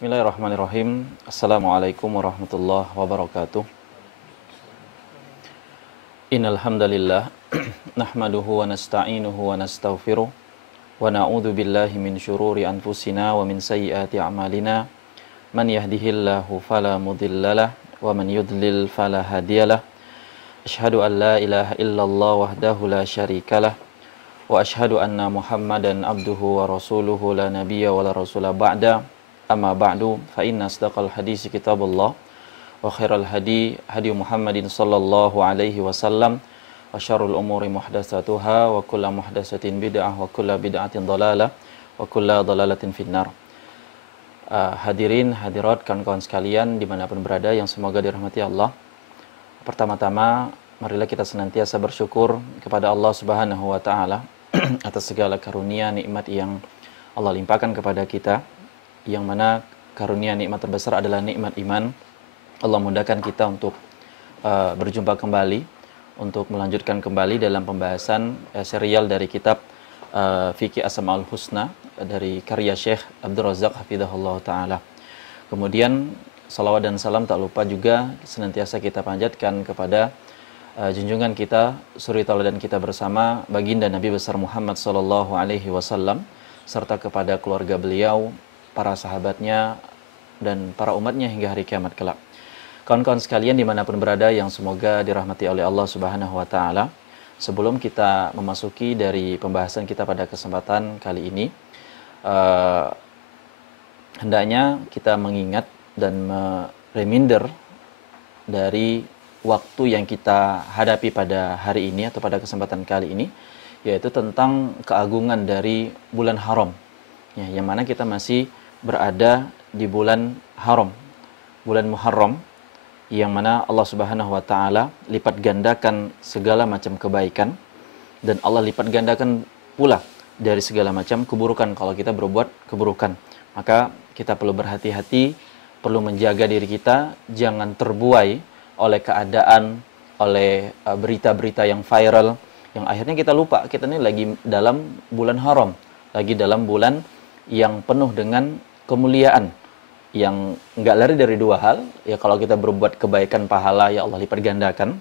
Bismillahirrahmanirrahim. Assalamualaikum warahmatullahi wabarakatuh. Innal hamdalillah nahmaduhu wa nasta'inuhu wa nastaghfiruh wa na'udzu billahi min syururi anfusina wa min sayyiati a'malina. Man yahdihillahu fala mudhillalah wa man yudlil fala hadiyalah. Asyhadu an la ilaha illallah wahdahu la syarikalah wa asyhadu anna Muhammadan abduhu wa rasuluhu la nabiyya wa la rasula ba'da. Amma ba'du, fa inna asdaqal hadisi kitabullah wa khairal hadi hadi Muhammadin sallallahu alaihi wasallam wa syarrul umuri muhdatsatuha wa kullu muhdatsatin bid'ah wa kullu bid'atin dhalalah wa kullu dhalalatin finnar. Hadirin hadirat kawan-kawan sekalian dimanapun berada yang semoga dirahmati Allah. Pertama-tama marilah kita senantiasa bersyukur kepada Allah Subhanahu wa taala atas segala karunia nikmat yang Allah limpahkan kepada kita, yang mana karunia nikmat terbesar adalah nikmat iman. Allah mudahkan kita untuk berjumpa kembali, untuk melanjutkan kembali dalam pembahasan serial dari kitab Fiqh Asmaul Husna dari karya Syekh Abdul Razak hafizahullah ta'ala. Kemudian salawat dan salam tak lupa juga senantiasa kita panjatkan kepada junjungan kita, suri tauladan kita bersama, baginda Nabi besar Muhammad sallallahu alaihi wasallam, serta kepada keluarga beliau, para sahabatnya, dan para umatnya hingga hari kiamat kelak. Kawan-kawan sekalian dimanapun berada yang semoga dirahmati oleh Allah Subhanahu wa ta'ala, sebelum kita memasuki dari pembahasan kita pada kesempatan kali ini, hendaknya kita mengingat dan reminder dari waktu yang kita hadapi pada hari ini atau pada kesempatan kali ini, yaitu tentang keagungan dari bulan haram, ya, yang mana kita masih berada di bulan haram, bulan Muharram, yang mana Allah Subhanahu wa taala lipat gandakan segala macam kebaikan, dan Allah lipat gandakan pula dari segala macam keburukan kalau kita berbuat keburukan. Maka kita perlu berhati-hati, perlu menjaga diri kita jangan terbuai oleh keadaan, oleh berita-berita yang viral, yang akhirnya kita lupa kita ini lagi dalam bulan haram, lagi dalam bulan yang penuh dengan kemuliaan, yang enggak lari dari dua hal, ya. Kalau kita berbuat kebaikan, pahala ya Allah lipat gandakan.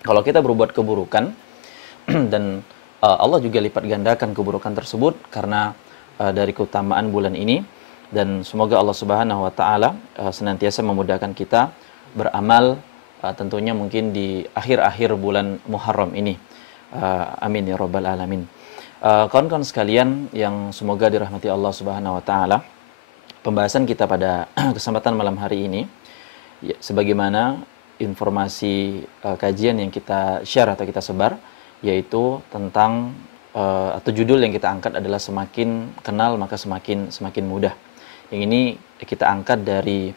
Kalau kita berbuat keburukan dan Allah juga lipat gandakan keburukan tersebut karena dari keutamaan bulan ini. Dan semoga Allah Subhanahu wa taala senantiasa memudahkan kita beramal, tentunya mungkin di akhir-akhir bulan Muharram ini. Amin ya rabbal alamin. Kawan-kawan sekalian yang semoga dirahmati Allah Subhanahu wa taala, pembahasan kita pada kesempatan malam hari ini, ya, sebagaimana informasi kajian yang kita share atau kita sebar, yaitu tentang atau judul yang kita angkat adalah semakin kenal maka semakin mudah. Yang ini kita angkat dari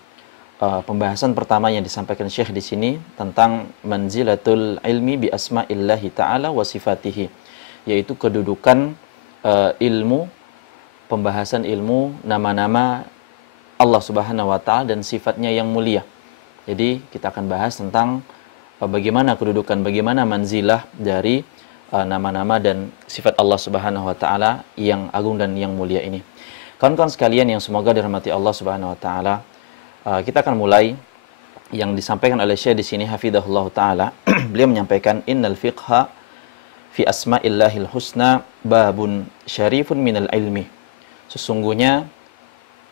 pembahasan pertama yang disampaikan Syekh di sini tentang manzilatul ilmi bi asma'illahi ta'ala wa sifatihi, yaitu kedudukan ilmu, pembahasan ilmu nama-nama Allah Subhanahu wa taala dan sifatnya yang mulia. Jadi kita akan bahas tentang bagaimana kedudukan, bagaimana manzilah dari nama-nama dan sifat Allah Subhanahu wa taala yang agung dan yang mulia ini. Kawan-kawan sekalian yang semoga dirahmati Allah Subhanahu wa taala, kita akan mulai yang disampaikan oleh Syekh di sini hafizahullah taala. Beliau menyampaikan innal fiqha fi asma'illahil husna babun syarifun minal ilmi. Sesungguhnya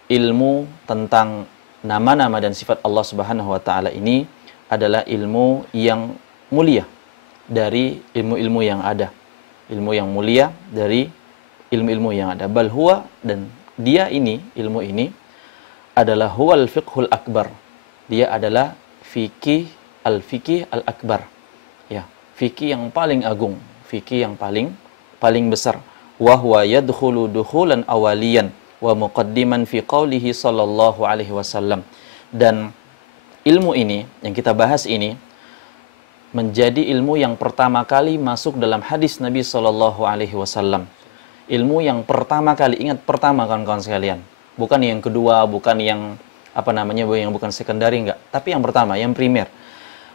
ilmu tentang nama-nama dan sifat Allah Subhanahu wa taala ini adalah ilmu yang mulia dari ilmu-ilmu yang ada. Ilmu yang mulia dari ilmu-ilmu yang ada. Bal huwa, dan dia ini, ilmu ini adalah huwal fiqhul akbar. Dia adalah fikih al-akbar. Ya, fikih yang paling agung, fikih yang paling besar. Wa huwa yadkhulu dukhulan awaliyan wa muqaddiman fi qaulihi sallallahu alaihi wasallam. Dan ilmu ini yang kita bahas ini menjadi ilmu yang pertama kali masuk dalam hadis Nabi sallallahu alaihi wasallam. Ilmu yang pertama kali, ingat pertama kawan-kawan sekalian. Bukan yang kedua, bukan yang yang bukan sekundari, enggak, tapi yang pertama, yang primer.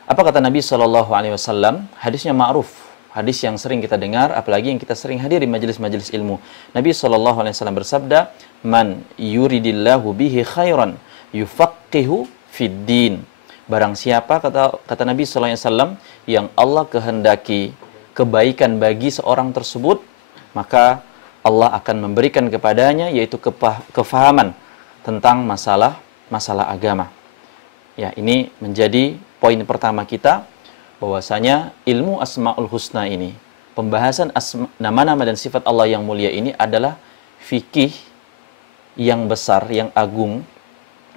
Apa kata Nabi sallallahu alaihi wasallam? Hadisnya ma'ruf. Hadis yang sering kita dengar, apalagi yang kita sering hadir di majelis-majelis ilmu. Nabi SAW bersabda, "Man yuridillahu bihi khairan yufaqihu fid din. Barang siapa, kata Nabi sallallahu alaihi wasallam, yang Allah kehendaki kebaikan bagi seorang tersebut, maka Allah akan memberikan kepadanya yaitu kefahaman tentang masalah agama. Ya, ini menjadi poin pertama kita, bahwasanya ilmu Asmaul Husna ini, pembahasan nama-nama dan sifat Allah yang mulia ini adalah fikih yang besar, yang agung,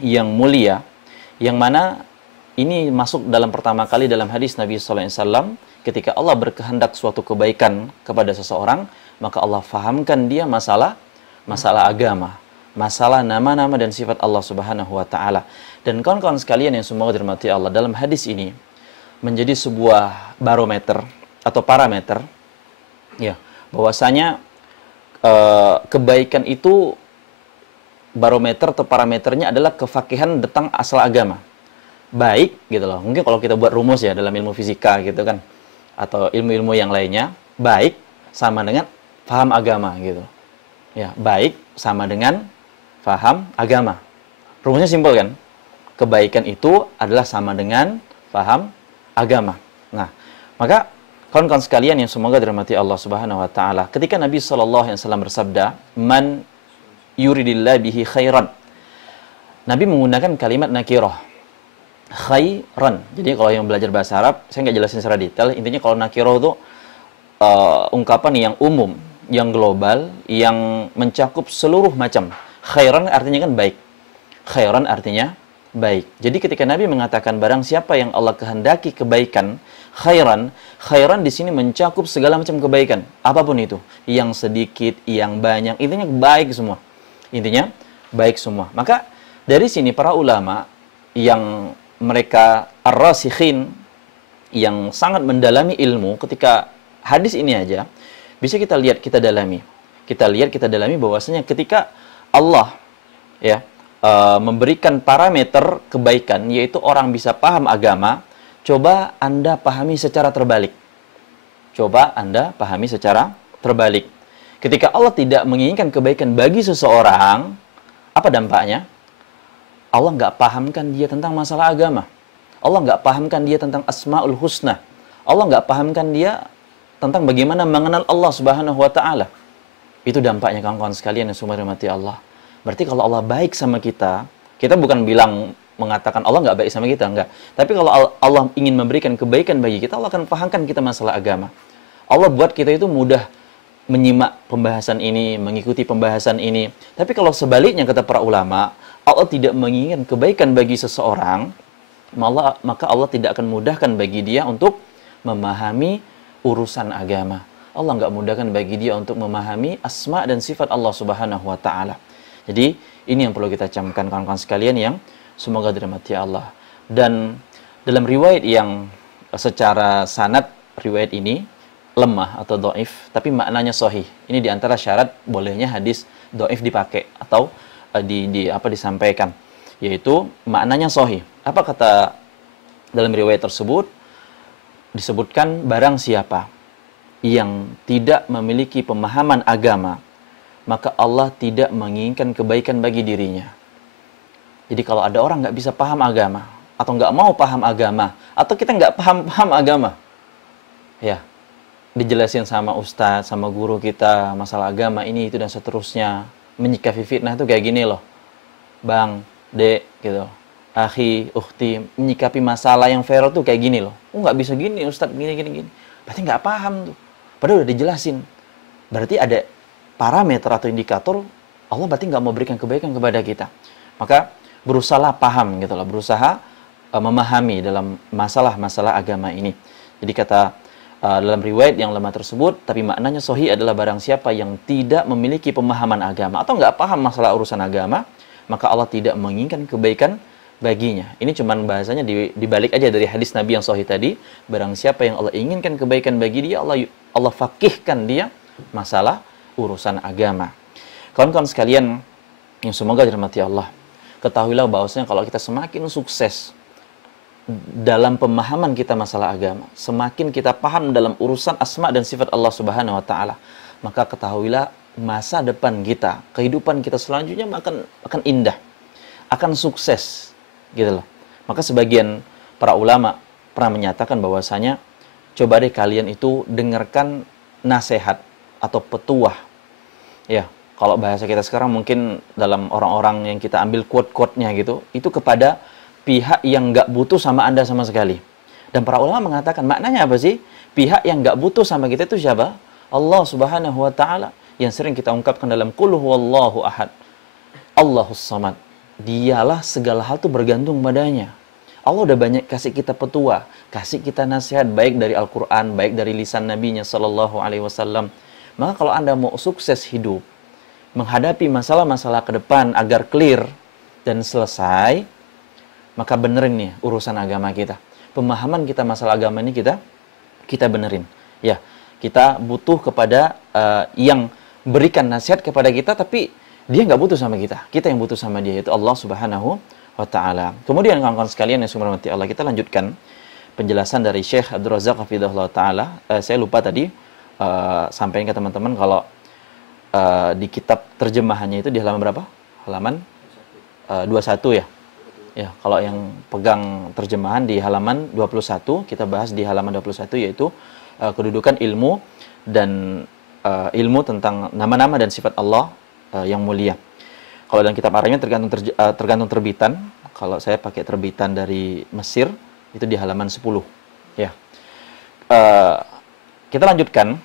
yang mulia, yang mana ini masuk dalam pertama kali dalam hadis Nabi sallallahu alaihi wasallam, ketika Allah berkehendak suatu kebaikan kepada seseorang, maka Allah fahamkan dia masalah agama, masalah nama-nama dan sifat Allah Subhanahu wa taala. Dan kawan-kawan sekalian yang semoga dirahmati Allah, dalam hadis ini menjadi sebuah barometer atau parameter, ya, bahwasanya kebaikan itu, barometer atau parameternya adalah kefakihan tentang asal agama. Baik gitu loh. Mungkin kalau kita buat rumus ya dalam ilmu fisika gitu kan, atau ilmu-ilmu yang lainnya, baik sama dengan paham agama gitu. Ya, baik sama dengan paham agama. Rumusnya simpel kan? Kebaikan itu adalah sama dengan paham agama. Nah, maka kawan-kawan sekalian yang semoga dirahmati Allah Subhanahu wa taala, ketika Nabi sallallahu alaihi wasallam bersabda, "Man yuridillahu bihi khairan." Nabi menggunakan kalimat nakirah. Khairan. Jadi kalau yang belajar bahasa Arab, saya nggak jelasin secara detail. Intinya kalau nakirah itu ungkapan yang umum, yang global, yang mencakup seluruh macam. Khairan artinya kan baik. Khairan artinya baik. Jadi ketika Nabi mengatakan barang siapa yang Allah kehendaki kebaikan, khairan di sini mencakup segala macam kebaikan, apapun itu, yang sedikit, yang banyak, intinya baik semua. Intinya baik semua. Maka dari sini para ulama yang mereka ar-rasikhin, yang sangat mendalami ilmu, ketika hadis ini aja bisa kita lihat, kita dalami. Kita lihat, kita dalami bahwasanya ketika Allah ya memberikan parameter kebaikan, yaitu orang bisa paham agama, coba Anda pahami secara terbalik. Coba Anda pahami secara terbalik. Ketika Allah tidak menginginkan kebaikan bagi seseorang, apa dampaknya? Allah nggak pahamkan dia tentang masalah agama. Allah nggak pahamkan dia tentang Asmaul Husna. Allah nggak pahamkan dia tentang bagaimana mengenal Allah Subhanahu wa taala. Itu dampaknya kawan-kawan sekalian yang semua dirahmati Allah. Berarti kalau Allah baik sama kita, kita bukan bilang mengatakan Allah nggak baik sama kita, enggak. Tapi kalau Allah ingin memberikan kebaikan bagi kita, Allah akan pahamkan kita masalah agama. Allah buat kita itu mudah menyimak pembahasan ini, mengikuti pembahasan ini. Tapi kalau sebaliknya, kata para ulama, Allah tidak menginginkan kebaikan bagi seseorang, maka Allah tidak akan mudahkan bagi dia untuk memahami urusan agama. Allah nggak mudahkan bagi dia untuk memahami asma dan sifat Allah Subhanahu wa taala. Jadi ini yang perlu kita camkan kawan-kawan sekalian yang semoga dirahmati Allah. Dan dalam riwayat yang secara sanad riwayat ini lemah atau dhaif, tapi maknanya sahih. Ini diantara syarat bolehnya hadis dhaif dipakai atau disampaikan, yaitu maknanya sahih. Apa kata dalam riwayat tersebut? Disebutkan barang siapa yang tidak memiliki pemahaman agama, maka Allah tidak menginginkan kebaikan bagi dirinya. Jadi kalau ada orang nggak bisa paham agama, atau nggak mau paham agama, atau kita nggak paham agama, ya, dijelasin sama ustadz, sama guru kita, masalah agama ini, itu, dan seterusnya, menyikapi fitnah itu kayak gini loh. Bang, dek, gitu. Akhi, ukhti, menyikapi masalah yang viral tuh kayak gini loh. Nggak bisa gini, ustadz, gini. Berarti nggak paham tuh. Padahal udah dijelasin. Berarti ada parameter atau indikator Allah berarti nggak mau berikan kebaikan kepada kita. Maka berusahalah paham gitu loh, berusaha memahami dalam masalah-masalah agama ini. Jadi kata dalam riwayat yang lemah tersebut, tapi maknanya sahih adalah barang siapa yang tidak memiliki pemahaman agama atau nggak paham masalah urusan agama, maka Allah tidak menginginkan kebaikan baginya. Ini cuman bahasanya dibalik aja dari hadis Nabi yang sahih tadi. Barang siapa yang Allah inginkan kebaikan bagi dia, Allah fakihkan dia masalah urusan agama. Kawan-kawan sekalian yang semoga dirahmati Allah, ketahuilah bahwasanya kalau kita semakin sukses dalam pemahaman kita masalah agama, semakin kita paham dalam urusan asma dan sifat Allah Subhanahu wa taala, maka ketahuilah masa depan kita, kehidupan kita selanjutnya akan indah, akan sukses, gitu loh. Maka sebagian para ulama pernah menyatakan bahwasanya coba deh kalian itu dengarkan nasihat atau petuah. Ya, kalau bahasa kita sekarang mungkin dalam orang-orang yang kita ambil quote-quote-nya gitu, itu kepada pihak yang nggak butuh sama Anda sama sekali. Dan para ulama mengatakan, maknanya apa sih? Pihak yang nggak butuh sama kita itu siapa? Allah Subhanahu wa Ta'ala, yang sering kita ungkapkan dalam Qul huwallahu ahad, Allahus samad. Dialah segala hal itu bergantung padanya. Allah udah banyak kasih kita petua, kasih kita nasihat baik dari Al-Quran, baik dari lisan Nabi-Nya Sallallahu Alaihi Wasallam. Maka kalau Anda mau sukses hidup, menghadapi masalah-masalah ke depan agar clear dan selesai, maka benerin nih urusan agama kita. Pemahaman kita masalah agama ini kita benerin. Ya, kita butuh kepada yang berikan nasihat kepada kita, tapi dia nggak butuh sama kita. Kita yang butuh sama dia, yaitu Allah Subhanahu wa Ta'ala. Kemudian kawan-kawan sekalian yang dirahmati Allah, kita lanjutkan penjelasan dari Syekh Abdul Razak Hafizahullah Ta'ala. Saya lupa tadi sampaikan ke teman-teman kalau di kitab terjemahannya itu di halaman berapa? Halaman 21 ya. Ya, kalau yang pegang terjemahan di halaman 21, kita bahas di halaman 21 yaitu kedudukan ilmu dan ilmu tentang nama-nama dan sifat Allah yang mulia. Kalau dalam kitab Arabnya tergantung terbitan. Kalau saya pakai terbitan dari Mesir, itu di halaman 10. Ya. Kita lanjutkan.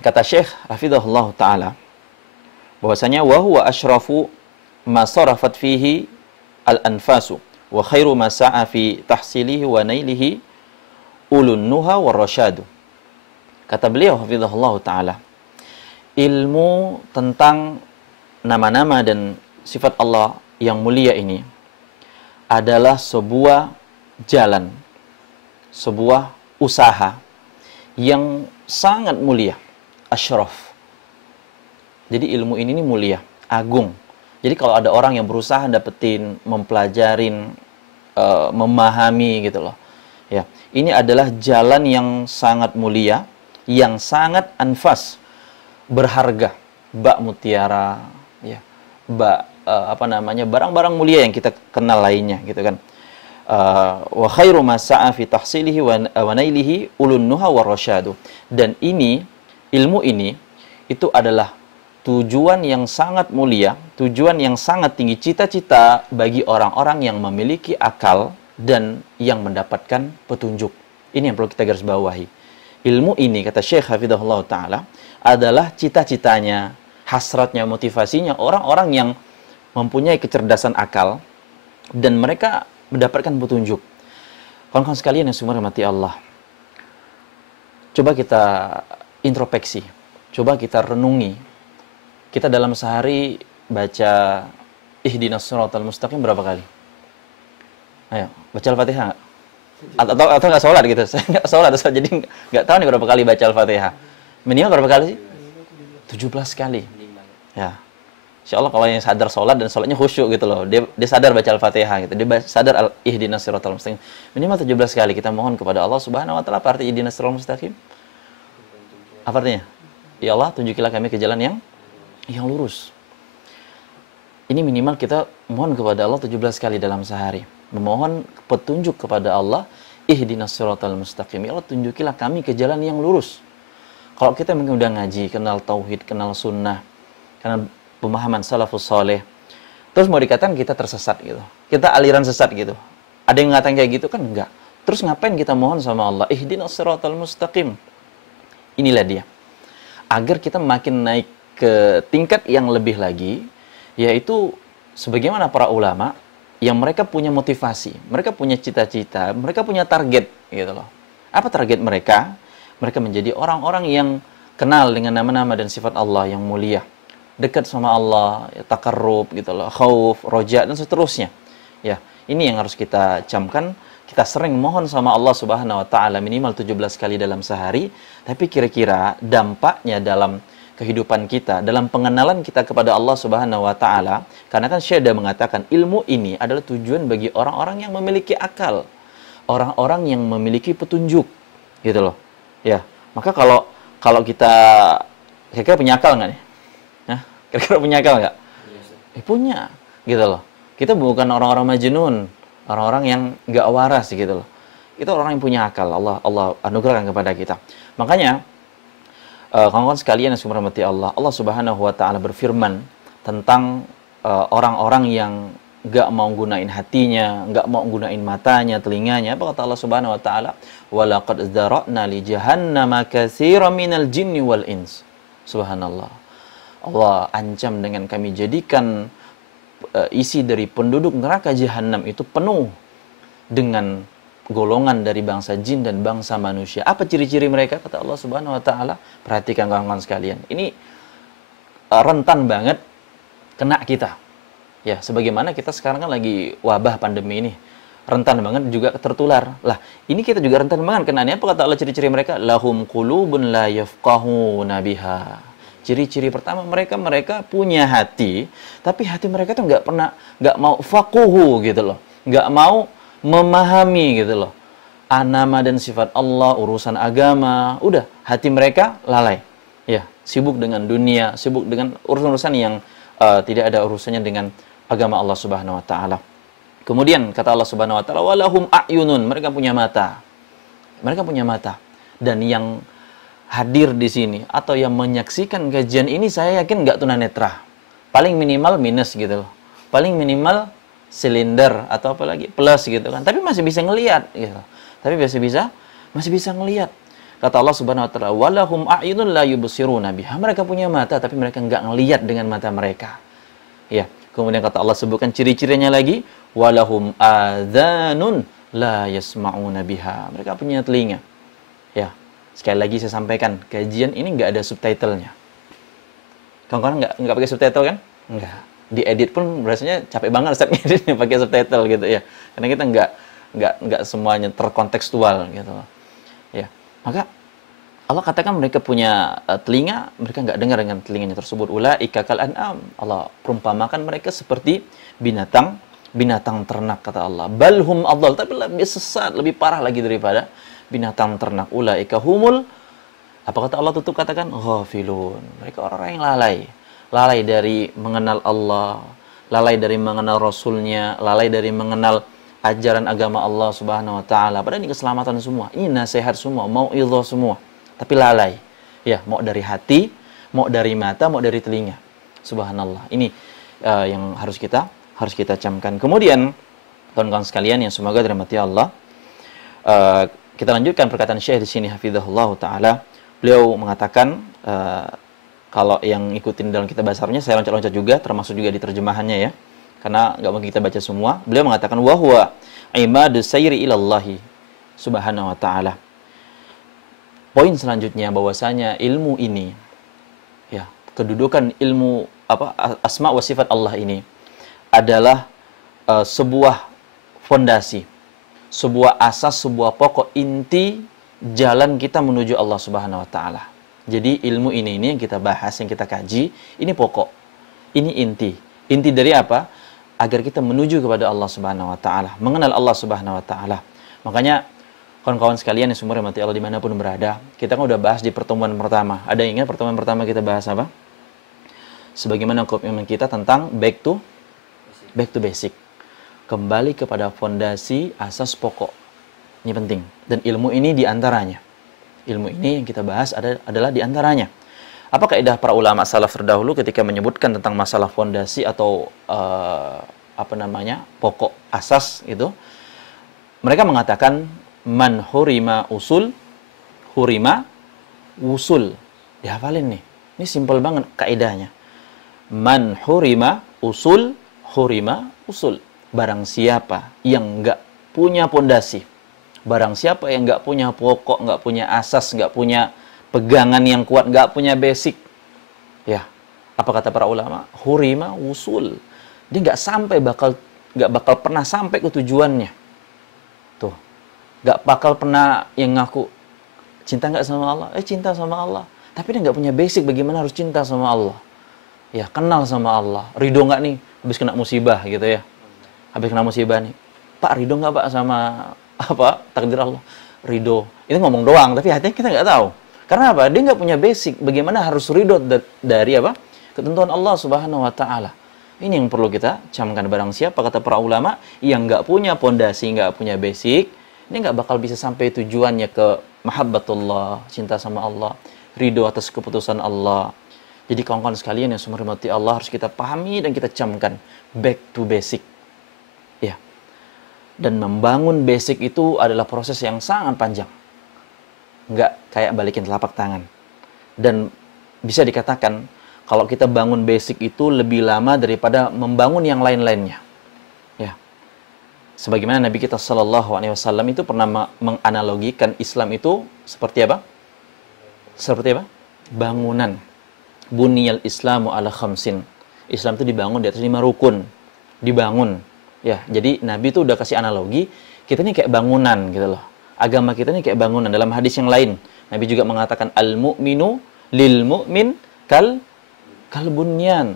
Kata Syekh Hafizahullah Ta'ala, bahwasanya wa huwa asyrafu ma sarafat fihi al-anfasu wa khairu ma sa'a fi tahsilihi wa nailihi ulun nuha wa rasyadu. Kata beliau Hafizahullah Ta'ala, ilmu tentang nama-nama dan sifat Allah yang mulia ini adalah sebuah jalan, sebuah usaha yang sangat mulia, asyraf. Jadi ilmu ini mulia, agung. Jadi kalau ada orang yang berusaha dapetin, mempelajarin, memahami gitu loh. Ya, ini adalah jalan yang sangat mulia, yang sangat anfas, berharga, bak mutiara, ya, bak barang-barang mulia yang kita kenal lainnya gitu kan. Wa khairu ma sa'a fi tahsilihi wa nailihi ulun nuha wa rasyadu. Dan ini, ilmu ini itu adalah tujuan yang sangat mulia, tujuan yang sangat tinggi, cita-cita bagi orang-orang yang memiliki akal dan yang mendapatkan petunjuk. Ini yang perlu kita garis bawahi. Ilmu ini, kata Syekh Hafizahullah Ta'ala, adalah cita-citanya, hasratnya, motivasinya orang-orang yang mempunyai kecerdasan akal dan mereka mendapatkan petunjuk. Kawan-kawan sekalian yang semua rahmati Allah, coba kita introspeksi, coba kita renungi. Kita dalam sehari baca ihdinas siratal mustaqim berapa kali? Ayo, baca Al-Fatihah nggak? Atau nggak sholat gitu? Saya nggak sholat, jadi nggak tahu nih berapa kali baca Al-Fatihah. Minimal berapa kali sih? 17 kali. Ya. Insya Allah kalau yang sadar sholat dan sholatnya khusyuk gitu loh, dia sadar baca Al-Fatihah gitu, dia sadar ihdinas siratal mustaqim. Minimal 17 kali kita mohon kepada Allah Subhanahu wa Ta'ala. Apa arti ihdinas siratal mustaqim? Apa artinya? Ya Allah, tunjukilah kami ke jalan yang lurus. Ini minimal kita mohon kepada Allah 17 kali dalam sehari. Memohon petunjuk kepada Allah, ihdinas siratal mustaqim. Ya Allah, tunjukilah kami ke jalan yang lurus. Kalau kita mungkin udah ngaji, kenal tauhid, kenal sunnah, kenal pemahaman salafus soleh, terus mau dikatakan kita tersesat gitu, kita aliran sesat gitu, ada yang ngatain kayak gitu kan? Enggak. Terus ngapain kita mohon sama Allah, ihdinas siratal mustaqim? Inilah dia, agar kita makin naik ke tingkat yang lebih lagi, yaitu sebagaimana para ulama yang mereka punya motivasi, mereka punya cita-cita, mereka punya target gitu loh. Apa target mereka? Mereka menjadi orang-orang yang kenal dengan nama-nama dan sifat Allah yang mulia, dekat sama Allah, ya, takarrub gitu loh, khauf, roja dan seterusnya. Ya, ini yang harus kita camkan. Kita sering mohon sama Allah Subhanahu wa Ta'ala minimal 17 kali dalam sehari, tapi kira-kira dampaknya dalam kehidupan kita, dalam pengenalan kita kepada Allah Subhanahu wa Ta'ala, karena kan Syekh mengatakan ilmu ini adalah tujuan bagi orang-orang yang memiliki akal, orang-orang yang memiliki petunjuk gitu loh. Ya, maka kalau kita kira-kira punya akal nggak nih? Kira-kira punya akal nggak? Punya, gitu loh. Kita bukan orang-orang majnun, orang-orang yang nggak waras gitu loh. Itu orang yang punya akal. Allah anugerahkan kepada kita. Makanya kawan-kawan sekalian yang dirahmati Allah, Allah Subhanahu wa taala berfirman tentang orang-orang yang nggak mau gunain hatinya, nggak mau gunain matanya, telinganya. Apa kata Allah Subhanahu wa taala? "Walaqad dzara'na li jahannama katsiran minal jinni wal ins." Subhanallah. Allah ancam dengan kami jadikan isi dari penduduk neraka jahanam itu penuh dengan golongan dari bangsa jin dan bangsa manusia. Apa ciri-ciri mereka? Kata Allah Subhanahu wa taala. Perhatikan kawan-kawan sekalian. Ini rentan banget kena kita. Ya, sebagaimana kita sekarang kan lagi wabah pandemi ini. Rentan banget juga tertular. Lah, ini kita juga rentan banget kena. Apa kata Allah ciri-ciri mereka? Lahum qulubun la yafqahuna biha. Ciri-ciri pertama mereka punya hati, tapi hati mereka tuh nggak mau faquhu gitu loh. Nggak mau memahami gitu loh. Nama dan sifat Allah, urusan agama, udah hati mereka lalai. Ya, sibuk dengan dunia, sibuk dengan urusan-urusan yang tidak ada urusannya dengan agama Allah Subhanahu wa taala. Kemudian kata Allah Subhanahu wa taala, walahum a'yunun, mereka punya mata. Mereka punya mata. Dan yang hadir di sini atau yang menyaksikan kajian ini saya yakin nggak tunanetra. Paling minimal minus gitu loh. Paling minimal silinder atau apalagi plus gitu kan. Tapi masih bisa ngelihat gitu. Tapi masih bisa ngelihat. Kata Allah Subhanahu wa taala, "Walahum a'yunun la yubsiruna biha." Mereka punya mata tapi mereka enggak ngelihat dengan mata mereka. Ya. Kemudian kata Allah sebutkan ciri-cirinya lagi, "Walahum adzanun la yasma'una biha." Mereka punya telinga. Ya. Sekali lagi saya sampaikan, kajian ini enggak ada subtitlenya. Kawan-kawan enggak pakai subtitle kan? Enggak. Diedit pun rasanya capek banget Ustaz ngeditnya pakai subtitle gitu ya. Karena kita enggak semuanya terkontekstual gitu. Ya. Maka Allah katakan mereka punya telinga, mereka enggak dengar dengan telinganya tersebut. Ulaika kal an'am. Allah perumpamakan mereka seperti binatang ternak kata Allah. Balhum adall, tapi lebih sesat, lebih parah lagi daripada binatang ternak. Ulaika humul, apa kata Allah tutup katakan? Ghafilun. Mereka orang-orang yang lalai dari mengenal Allah, lalai dari mengenal Rasulnya, lalai dari mengenal ajaran agama Allah Subhanahu wa taala. Padahal ini keselamatan semua, ini nasihat semua, mau'izah semua, tapi lalai. Ya, mau dari hati, mau dari mata, mau dari telinga. Subhanallah. Ini yang harus kita camkan. Kemudian kawan-kawan sekalian yang semoga dirahmati Allah, kita lanjutkan perkataan Syekh di sini hafizahullah taala. Beliau mengatakan kalau yang ikutin dalam kitab bahasa Arabnya saya loncat-loncat juga, termasuk juga di terjemahannya ya. Karena nggak mungkin kita baca semua. Beliau mengatakan wa huwa imadus sayri ilallahi subhanahu wa ta'ala. Poin selanjutnya bahwasanya ilmu ini ya, kedudukan ilmu asma wa sifat Allah ini adalah sebuah fondasi, sebuah asas, sebuah pokok inti jalan kita menuju Allah Subhanahu wa taala. Jadi ilmu ini yang kita bahas, yang kita kaji, ini pokok. Ini inti. Inti dari apa? Agar kita menuju kepada Allah Subhanahu wa taala, mengenal Allah Subhanahu wa taala. Makanya kawan-kawan sekalian yang semua dirahmati Allah dimanapun berada, kita kan udah bahas di pertemuan pertama. Ada yang ingat pertemuan pertama kita bahas apa? Sebagaimana komitmen kita tentang back to basic. Kembali kepada fondasi asas pokok. Ini penting. Dan ilmu ini diantaranya. Ilmu ini yang kita bahas adalah diantaranya. Apa kaidah para ulama salaf terdahulu ketika menyebutkan tentang masalah fondasi atau pokok asas itu? Mereka mengatakan man hurima usul hurima usul. Dihafalin nih. Ini simpel banget kaidahnya. Man hurima usul hurima usul. Barang siapa yang enggak punya fondasi, barang siapa yang nggak punya pokok, nggak punya asas, nggak punya pegangan yang kuat, nggak punya basic, ya apa kata para ulama? Hurima usul. Dia nggak bakal pernah sampai ke tujuannya. Tuh, nggak bakal pernah yang ngaku cinta nggak sama Allah, cinta sama Allah, tapi dia nggak punya basic bagaimana harus cinta sama Allah. Ya kenal sama Allah, ridho nggak nih habis kena musibah gitu ya, habis kena musibah nih, Pak ridho nggak Pak sama takdir Allah? Ridho. Itu ngomong doang, tapi hatinya kita nggak tahu. Karena apa? Dia nggak punya basic bagaimana harus ridho dari ketentuan Allah Subhanahu wa taala. Ini yang perlu kita camkan. Barang siapa, kata para ulama, yang nggak punya pondasi, nggak punya basic, ini nggak bakal bisa sampai tujuannya ke mahabbatullah, cinta sama Allah, ridho atas keputusan Allah. Jadi kawan-kawan sekalian yang semua hormati Allah, harus kita pahami dan kita camkan back to basic. Ya. Dan membangun basic itu adalah proses yang sangat panjang. Nggak kayak balikin telapak tangan. Dan bisa dikatakan, kalau kita bangun basic itu lebih lama daripada membangun yang lain-lainnya. Ya. Sebagaimana Nabi kita Shallallahu Alaihi Wasallam itu pernah menganalogikan Islam itu seperti apa? Seperti apa? Bangunan. Buniyal Islamu ala khamsin. Islam itu dibangun di atas 5 rukun. Dibangun. Ya, jadi Nabi itu udah kasih analogi, kita ini kayak bangunan gitu loh. Agama kita ini kayak bangunan. Dalam hadis yang lain, Nabi juga mengatakan al-mu'minu lil mu'min kal bunyan.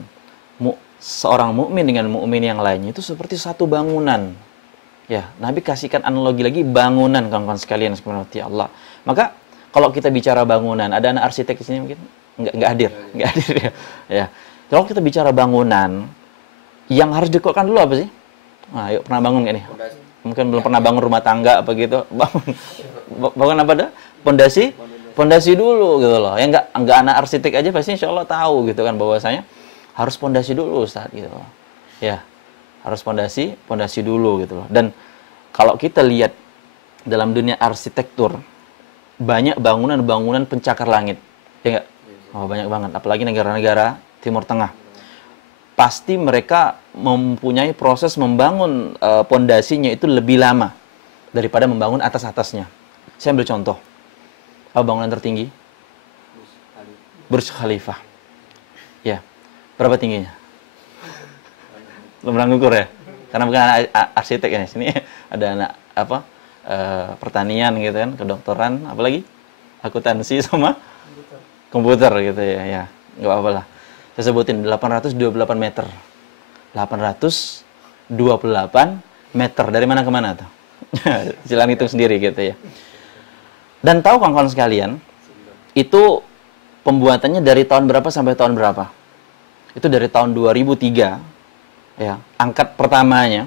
Seorang mukmin dengan mukmin yang lainnya itu seperti satu bangunan. Ya, Nabi kasihkan analogi lagi bangunan, kawan-kawan sekalian seperti Allah. Maka kalau kita bicara bangunan, ada anak arsitek di sini mungkin nggak hadir ya. Ya. Kalau kita bicara bangunan, yang harus dikuatkan dulu apa sih? Nah, yuk, pernah bangun nggak nih? Mungkin belum pernah bangun rumah tangga apa gitu. Bangun apa dah? Pondasi dulu gitu loh. Ya nggak anak arsitek aja pasti insya Allah tahu gitu kan bahwasanya harus pondasi dulu Ustaz gitu loh. Ya, harus pondasi dulu gitu loh. Dan kalau kita lihat dalam dunia arsitektur, banyak bangunan-bangunan pencakar langit. Ya nggak? Oh, banyak banget. Apalagi negara-negara Timur Tengah. Pasti mereka mempunyai proses membangun pondasinya itu lebih lama daripada membangun atas-atasnya. Saya ambil contoh. Apa bangunan tertinggi? Burj Khalifa. Ya. Berapa tingginya? Belum pernah ngukur ya? Karena bukan anak arsitek ya. Sini ada anak pertanian gitu kan, kedokteran, apalagi akuntansi sama komputer gitu ya. Ya, enggak apa-apa lah. Saya sebutin 828 meter. 828 meter. Dari mana ke mana tuh? Silakan hitung sendiri gitu ya. Dan tahu kawan-kawan sekalian, itu pembuatannya dari tahun berapa sampai tahun berapa? Itu dari tahun 2003, ya, angkat pertamanya,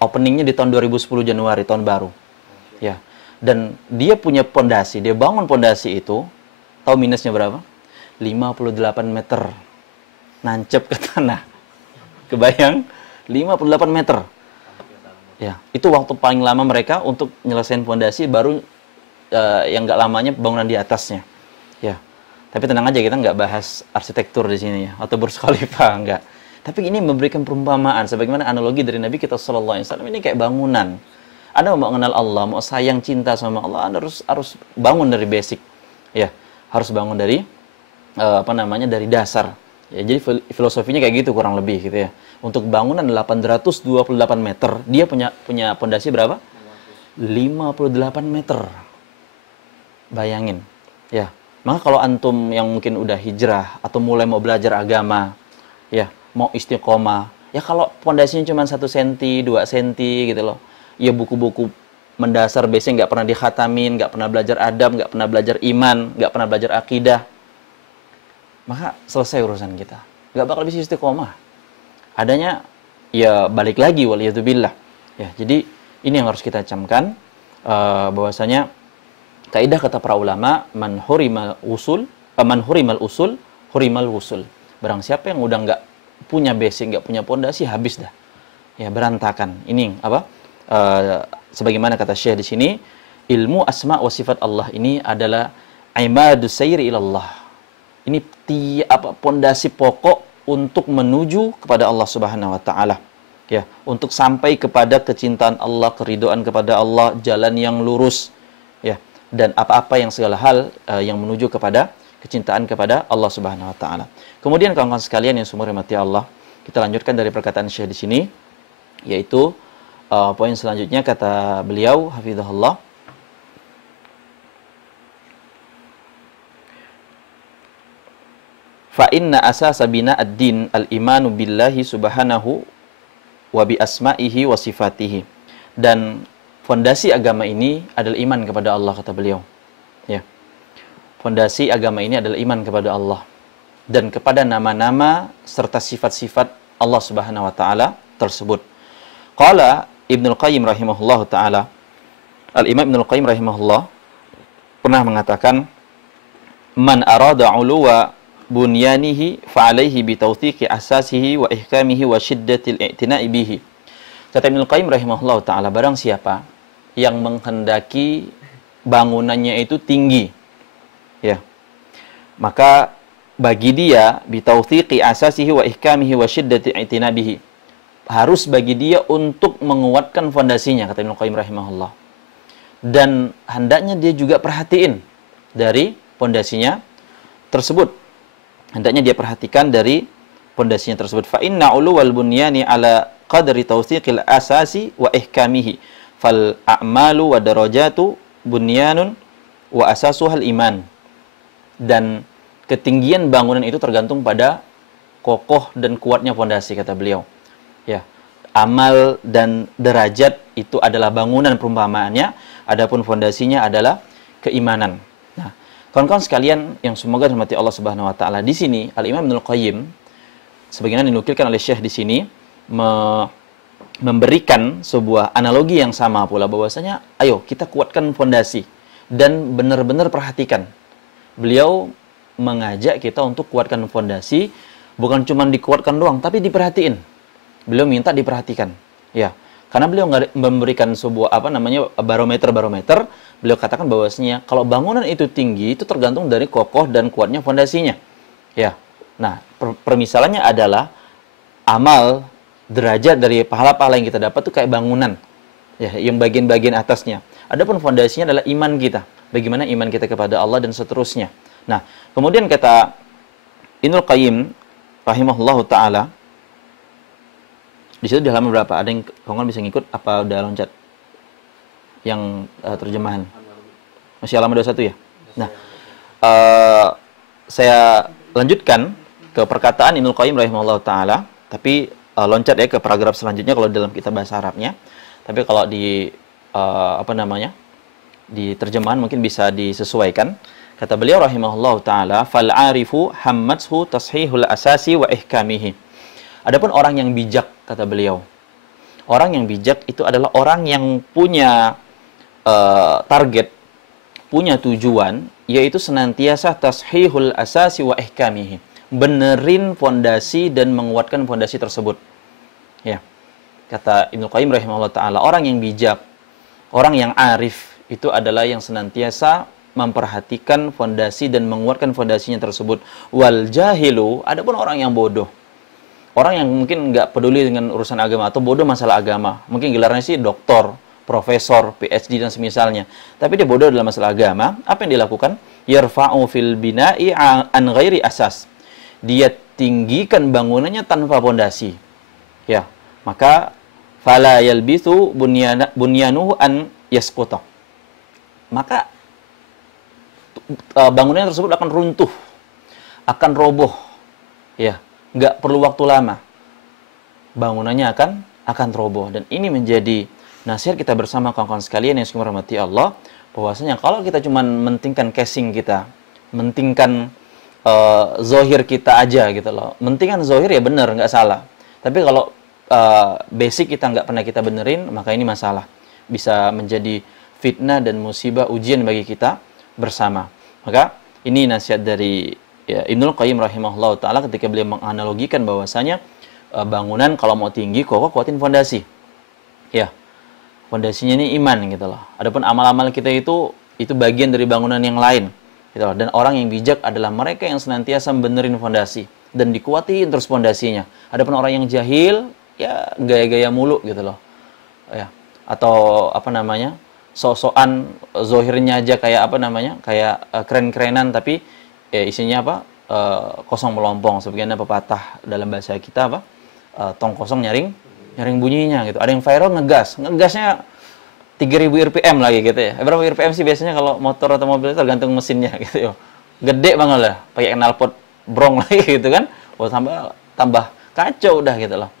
openingnya di tahun 2010 Januari, tahun baru. Ya, dan dia punya pondasi, dia bangun pondasi itu, tahu minusnya berapa? 58 meter. Nancep ke tanah. Kebayang? 58 meter. Ya, itu waktu paling lama mereka untuk nyelesain pondasi, baru yang nggak lamanya bangunan di atasnya. Ya. Tapi tenang aja, kita nggak bahas arsitektur di sini ya, atau Burj Khalifa, nggak. Tapi ini memberikan perumpamaan, sebagaimana analogi dari Nabi kita Sallallahu Alaihi Wasallam, ini kayak bangunan. Anda mau mengenal Allah, mau sayang cinta sama Allah, Anda harus bangun dari basic. Ya, harus bangun dari dari dasar. Ya, jadi filosofinya kayak gitu kurang lebih gitu ya. Untuk bangunan 828 meter, dia punya pondasi berapa? 58 meter. Bayangin, ya. Maka kalau antum yang mungkin udah hijrah atau mulai mau belajar agama, ya, mau istiqomah, ya kalau pondasinya cuma 1 cm, 2 cm gitu loh. Ya buku-buku mendasar biasanya nggak pernah dikhatamin, nggak pernah belajar adab, nggak pernah belajar iman, nggak pernah belajar akidah. Maka selesai urusan kita. Nggak bakal bisa istiqomah. Adanya ya balik lagi waliyadzubillah. Ya, jadi ini yang harus kita camkan bahwasanya kaidah kata para ulama, man hurimal usul, hurimal wusul. Barang siapa yang udah nggak punya basic, nggak punya pondasi, habis dah. Ya, berantakan. Ini apa? Sebagaimana kata Syekh di sini, ilmu asma wa sifat Allah ini adalah imadus sayri ilallah. Ini pondasi pokok untuk menuju kepada Allah Subhanahu wa taala. Ya, untuk sampai kepada kecintaan Allah, keridhaan kepada Allah, jalan yang lurus. Ya, dan apa-apa yang segala hal yang menuju kepada kecintaan kepada Allah Subhanahu wa taala. Kemudian kawan-kawan sekalian yang semua rahmati Allah, kita lanjutkan dari perkataan Syekh di sini, yaitu poin selanjutnya kata beliau hafizahullah, fa inna asasa bina ad-din al-imanu billahi subhanahu wa bi asma'ihi wa sifatihi. Dan fondasi agama ini adalah iman kepada Allah, kata beliau. Ya. Fondasi agama ini adalah iman kepada Allah dan kepada nama-nama serta sifat-sifat Allah Subhanahu wa taala tersebut. Qala Ibnul Qayyim rahimahullahu taala, Al-Imam Ibnul Qayyim rahimahullah pernah mengatakan, man arada uluwa bunyanihi fa'alaihi bitawthiqi asasihi wa ihkamihi wa shiddatil i'tina'i bihi. Kata Ibnul Qayyim rahimahullah ta'ala, barang siapa yang menghendaki bangunannya itu tinggi, ya, maka bagi dia bitawthiqi asasihi wa ihkamihi wa shiddatil i'tina'i bihi, harus bagi dia untuk menguatkan fondasinya, kata Ibnul Qayyim rahimahullah. Dan hendaknya dia juga perhatiin dari fondasinya tersebut. Hendaknya dia perhatikan dari pondasinya tersebut. Fa inna uluwal bunyani ala qadri tawthiqil asasi wa ihkamihi. Fal a'malu wa darajatu bunyanun wa asasuhal iman. Dan ketinggian bangunan itu tergantung pada kokoh dan kuatnya pondasi, kata beliau. Ya, amal dan derajat itu adalah bangunan perumpamaannya, adapun fondasinya adalah keimanan. Kawan-kawan sekalian yang semoga dirahmati Allah Subhanahu wa taala, di sini Al-Imam Ibnul Qayyim sebagaimana dinukilkan oleh Syekh di sini memberikan sebuah analogi yang sama pula, bahwasanya ayo kita kuatkan fondasi dan benar-benar perhatikan. Beliau mengajak kita untuk kuatkan fondasi, bukan cuma dikuatkan doang tapi diperhatiin. Beliau minta diperhatikan. Ya. Karena beliau nggak memberikan sebuah barometer, beliau katakan bahwasanya kalau bangunan itu tinggi itu tergantung dari kokoh dan kuatnya fondasinya. Ya. Nah, permisalannya adalah amal derajat dari pahala-pahala yang kita dapat itu kayak bangunan. Ya, yang bagian-bagian atasnya. Adapun fondasinya adalah iman kita. Bagaimana iman kita kepada Allah dan seterusnya. Nah, kemudian kata Ibnul Qayyim rahimahullahu taala, di situ di halaman berapa? Ada yang kawan bisa ngikut apa udah loncat? Yang terjemahan. Masih halaman 21 ya? Nah, saya lanjutkan ke perkataan Ibnul Qayyim rahimahullah ta'ala, tapi loncat ya ke paragraf selanjutnya kalau dalam kitab bahasa Arabnya. Tapi kalau di di terjemahan mungkin bisa disesuaikan. Kata beliau rahimahullah ta'ala, fal-arifu hammathu tashihul asasi wa ihkamihi. Adapun orang yang bijak, kata beliau, orang yang bijak itu adalah orang yang punya target, punya tujuan, yaitu senantiasa tashihul asasi wa ihkamihi, benerin fondasi dan menguatkan fondasi tersebut. Ya, kata Ibnu Qayyim rahimahullah taala, orang yang bijak, orang yang arif itu adalah yang senantiasa memperhatikan fondasi dan menguatkan fondasinya tersebut. Wal jahilu, adapun orang yang bodoh, orang yang mungkin nggak peduli dengan urusan agama atau bodoh masalah agama, mungkin gelarnya sih doktor, profesor, PhD dan semisalnya, tapi dia bodoh dalam masalah agama, apa yang dilakukan? Yarfa'u fil bina'i an ghairi asas. Dia tinggikan bangunannya tanpa pondasi. Ya, maka fala yalbithu bunyanuhu an yasquta. Maka bangunan tersebut akan runtuh, akan roboh. Ya, nggak perlu waktu lama, bangunannya akan roboh. Dan ini menjadi nasihat kita bersama kawan-kawan sekalian yang semoga rahmati Allah, bahwasanya kalau kita cuma mentingkan casing kita, mentingkan zohir kita aja gitu loh, mentingkan zohir ya bener, nggak salah. Tapi kalau basic kita nggak pernah kita benerin, maka ini masalah, bisa menjadi fitnah dan musibah, ujian bagi kita bersama. Maka ini nasihat dari Ibnul Qayyim rahimahullah ta'ala ketika beliau menganalogikan bahwasanya bangunan kalau mau tinggi, kokoh, kuatin fondasi. Ya, fondasinya ini iman gitu loh. Adapun amal-amal kita itu bagian dari bangunan yang lain gitu loh. Dan orang yang bijak adalah mereka yang senantiasa benerin fondasi dan dikuatin terus fondasinya. Adapun orang yang jahil, ya gaya-gaya mulu gitu loh. Ya, atau sok-sokan zohirnya aja kayak kayak keren-kerenan, tapi ya isinya kosong melompong. Sebagaimana pepatah dalam bahasa kita tong kosong nyaring bunyinya gitu. Ada yang viral ngegasnya 3000 RPM lagi gitu ya. Berapa RPM sih biasanya kalau motor atau mobil, tergantung mesinnya gitu ya. Gede banget lah, pakai knalpot brong lagi gitu kan. Wah, tambah kacau udah gitu loh.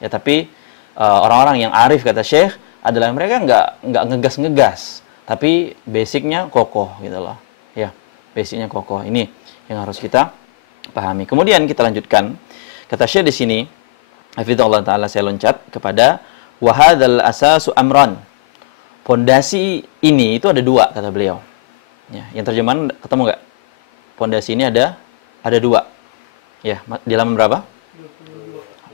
Ya, tapi orang-orang yang arif, kata Syekh, adalah mereka nggak ngegas, tapi basicnya kokoh gitu loh. Ya, basicnya kokoh. Ini yang harus kita pahami. Kemudian kita lanjutkan. Kata Syekh di sini, hafizahullah taala, saya loncat kepada wahadzal asasu amran. Pondasi ini itu ada dua, kata beliau. Ya, yang terjemahan ketemu nggak? Pondasi ini ada dua. Ya, di halaman berapa?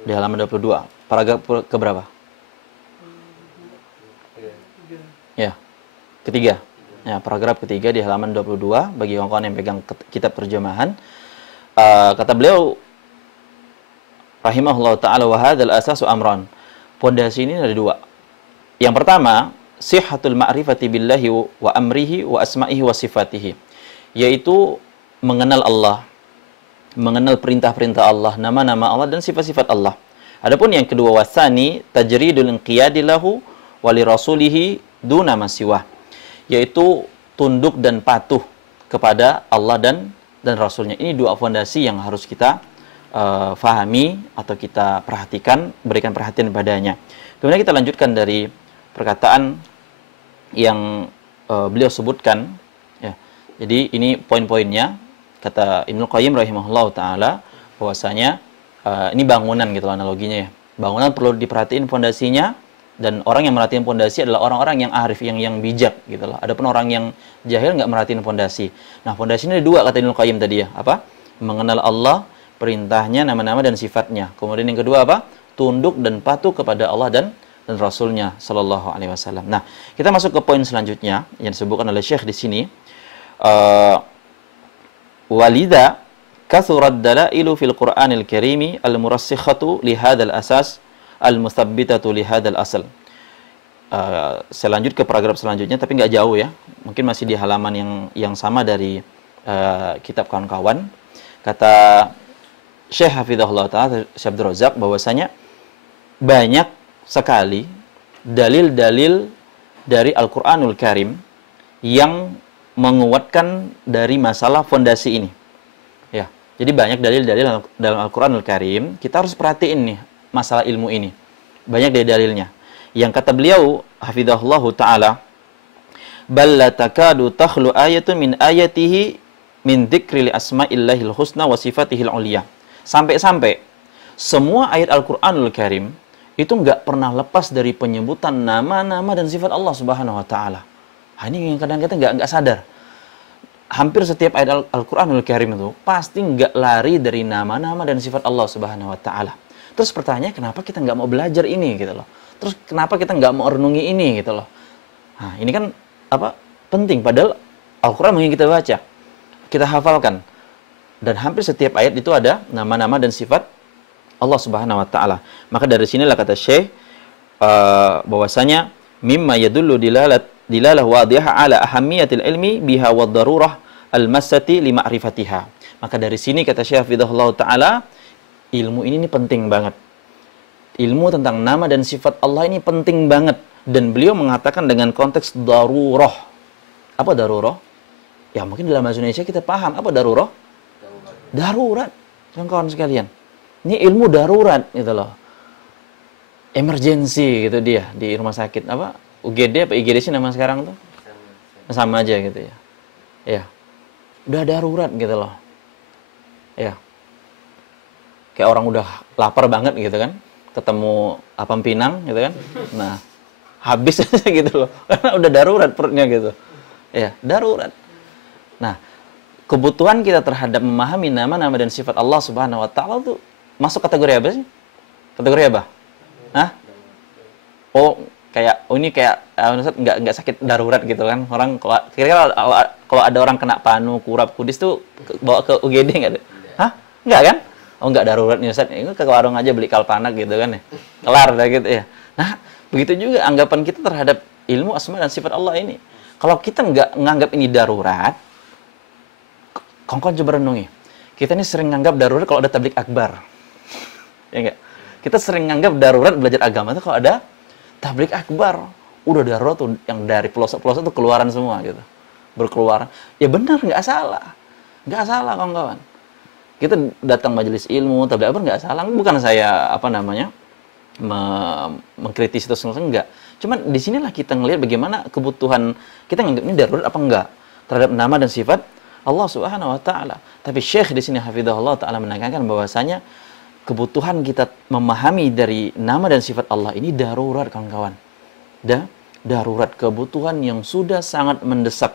22. Di halaman 22. Paragraf ke berapa? Ya, ketiga. Ya, paragraf ketiga di halaman 22 bagi kawan-kawan yang pegang kitab terjemahan. Kata beliau rahimahullah taala wa hadzal asasu amran. Pondasi ini ada dua. Yang pertama, sihhatul ma'rifati billahi wa amrihi wa asma'ihi wa sifatihi. Yaitu mengenal Allah, mengenal perintah-perintah Allah, nama-nama Allah dan sifat-sifat Allah. Adapun yang kedua, wasani tajridul inqiyadi lahu wa li rasulihi duna ma siwah. Yaitu tunduk dan patuh kepada Allah dan Rasulnya. Ini dua fondasi yang harus kita fahami atau kita perhatikan, berikan perhatian padanya. Kemudian kita lanjutkan dari perkataan yang beliau sebutkan. Ya. Jadi ini poin-poinnya, kata Ibnu Qayyim rahimahullah taala, bahwasanya ini bangunan gitu analoginya ya. Bangunan perlu diperhatiin fondasinya, dan orang yang merhatiin fondasi adalah orang-orang yang arif, yang bijak gitu loh. Adapun orang yang jahil nggak merhatiin fondasi. Nah, fondasi ini ada dua, kata Ibnu Qayyim tadi ya. Apa? Mengenal Allah, perintahnya, nama-nama dan sifatnya. Kemudian yang kedua apa? Tunduk dan patuh kepada Allah dan Rasulnya sallallahu alaihi wasallam. Nah, kita masuk ke poin selanjutnya yang disebutkan oleh Syekh di sini. Walidha kathurat dalailu fil Qur'anil Karimi al-murassikhatu li hadzal asas al-mutsabbitatu li hadzal asal. Saya lanjut ke paragraf selanjutnya, tapi nggak jauh ya. Mungkin masih di halaman yang sama dari kitab kawan-kawan. Kata Syekh Hafizahullah Ta'ala, Syekh Abdul Razak, bahwasanya banyak sekali dalil-dalil dari Al-Quranul Karim yang menguatkan dari masalah fondasi ini. Ya, jadi banyak dalil-dalil dalam Al-Quranul Karim. Kita harus perhatiin nih masalah ilmu ini. Banyak dari dalilnya. Yang kata beliau, hafizahullah ta'ala, bal la takadu takhlu ayatun min ayatihi min dzikri li asma'illahil husna wa sifatihil uliyah. Sampai-sampai semua ayat Al-Quranul Karim itu nggak pernah lepas dari penyebutan nama-nama dan sifat Allah Subhanahu wa taala. Ini yang kadang kita nggak sadar. Hampir setiap ayat Al-Quranul Karim itu pasti nggak lari dari nama-nama dan sifat Allah Subhanahu wa taala. Terus pertanyaannya, kenapa kita nggak mau belajar ini gitu loh? Terus kenapa kita nggak mau renungi ini gitu loh? Nah, ini kan apa? Penting, padahal Al-Quran yang kita baca, kita hafalkan, dan hampir setiap ayat itu ada nama-nama dan sifat Allah Subhanahu wa taala. Maka dari sinilah kata Syekh bahwasanya mimma yadullu dilalah wadihah ala ahammiyatil ilmi biha wad darurah al-massati li ma'rifatiha. Maka dari sini kata Syekh Hafizahullah taala, ilmu ini penting banget. Ilmu tentang nama dan sifat Allah ini penting banget. Dan beliau mengatakan dengan konteks darurah. Apa darurah? Ya mungkin dalam bahasa Indonesia kita paham. Apa darurah? Darurat. Kawan-kawan sekalian. Ini ilmu darurat gitu loh. Emergency gitu dia di rumah sakit. Apa? UGD apa IGD sih nama sekarang tuh? Sama aja gitu ya. Ya. Udah darurat gitu loh. Ya. Kayak orang udah lapar banget gitu kan, ketemu apam pinang gitu kan, nah habis aja gitu loh, karena udah darurat perutnya gitu. Ya, darurat. Nah, kebutuhan kita terhadap memahami nama-nama dan sifat Allah Subhanahu wa taala tuh masuk kategori apa sih? Kategori apa? Hah? Oh, ini kayak nggak sakit darurat gitu kan. Orang kira-kira kalau ada orang kena panu, kurap, kudis tuh bawa ke UGD nggak ada? Hah? Nggak kan? Oh, nggak darurat nih Ustaz. Ini ke warung aja beli kalpanak gitu kan ya. Kelar dah gitu ya. Nah, begitu juga anggapan kita terhadap ilmu asma dan sifat Allah ini. Kalau kita nggak nganggap ini darurat, kawan-kawan coba renungi. Kita ini sering nganggap darurat kalau ada tablik akbar. Ya enggak? Kita sering nganggap darurat belajar agama itu kalau ada tablik akbar. Udah darurat tuh yang dari pelosok-pelosok tuh keluaran semua gitu. Berkeluaran. Ya benar, nggak salah. Nggak salah kawan-kawan. Kita datang majelis ilmu, tablik akbar nggak salah. Bukan saya mengkritis itu semua, enggak. Cuman di sinilah kita ngelihat bagaimana kebutuhan kita nganggap ini darurat apa enggak terhadap nama dan sifat Allah Subhanahu wa taala. Tapi Syekh di sini hafizahullah taala menekankan bahwasanya kebutuhan kita memahami dari nama dan sifat Allah ini darurat, kawan-kawan. Darurat, kebutuhan yang sudah sangat mendesak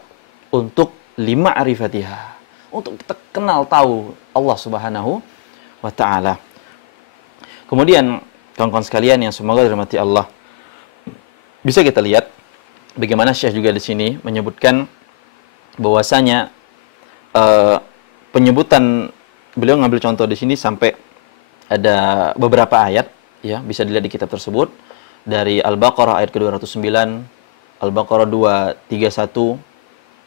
untuk lima arifatiha, untuk kita kenal tahu Allah Subhanahu wa Ta'ala. Kemudian kawan-kawan sekalian yang semoga dirahmati Allah, bisa kita lihat bagaimana Syekh juga di sini menyebutkan bahwasanya penyebutan, beliau ngambil contoh di sini sampai ada beberapa ayat, ya, bisa dilihat di kitab tersebut, dari Al-Baqarah ayat ke-209, Al-Baqarah 231,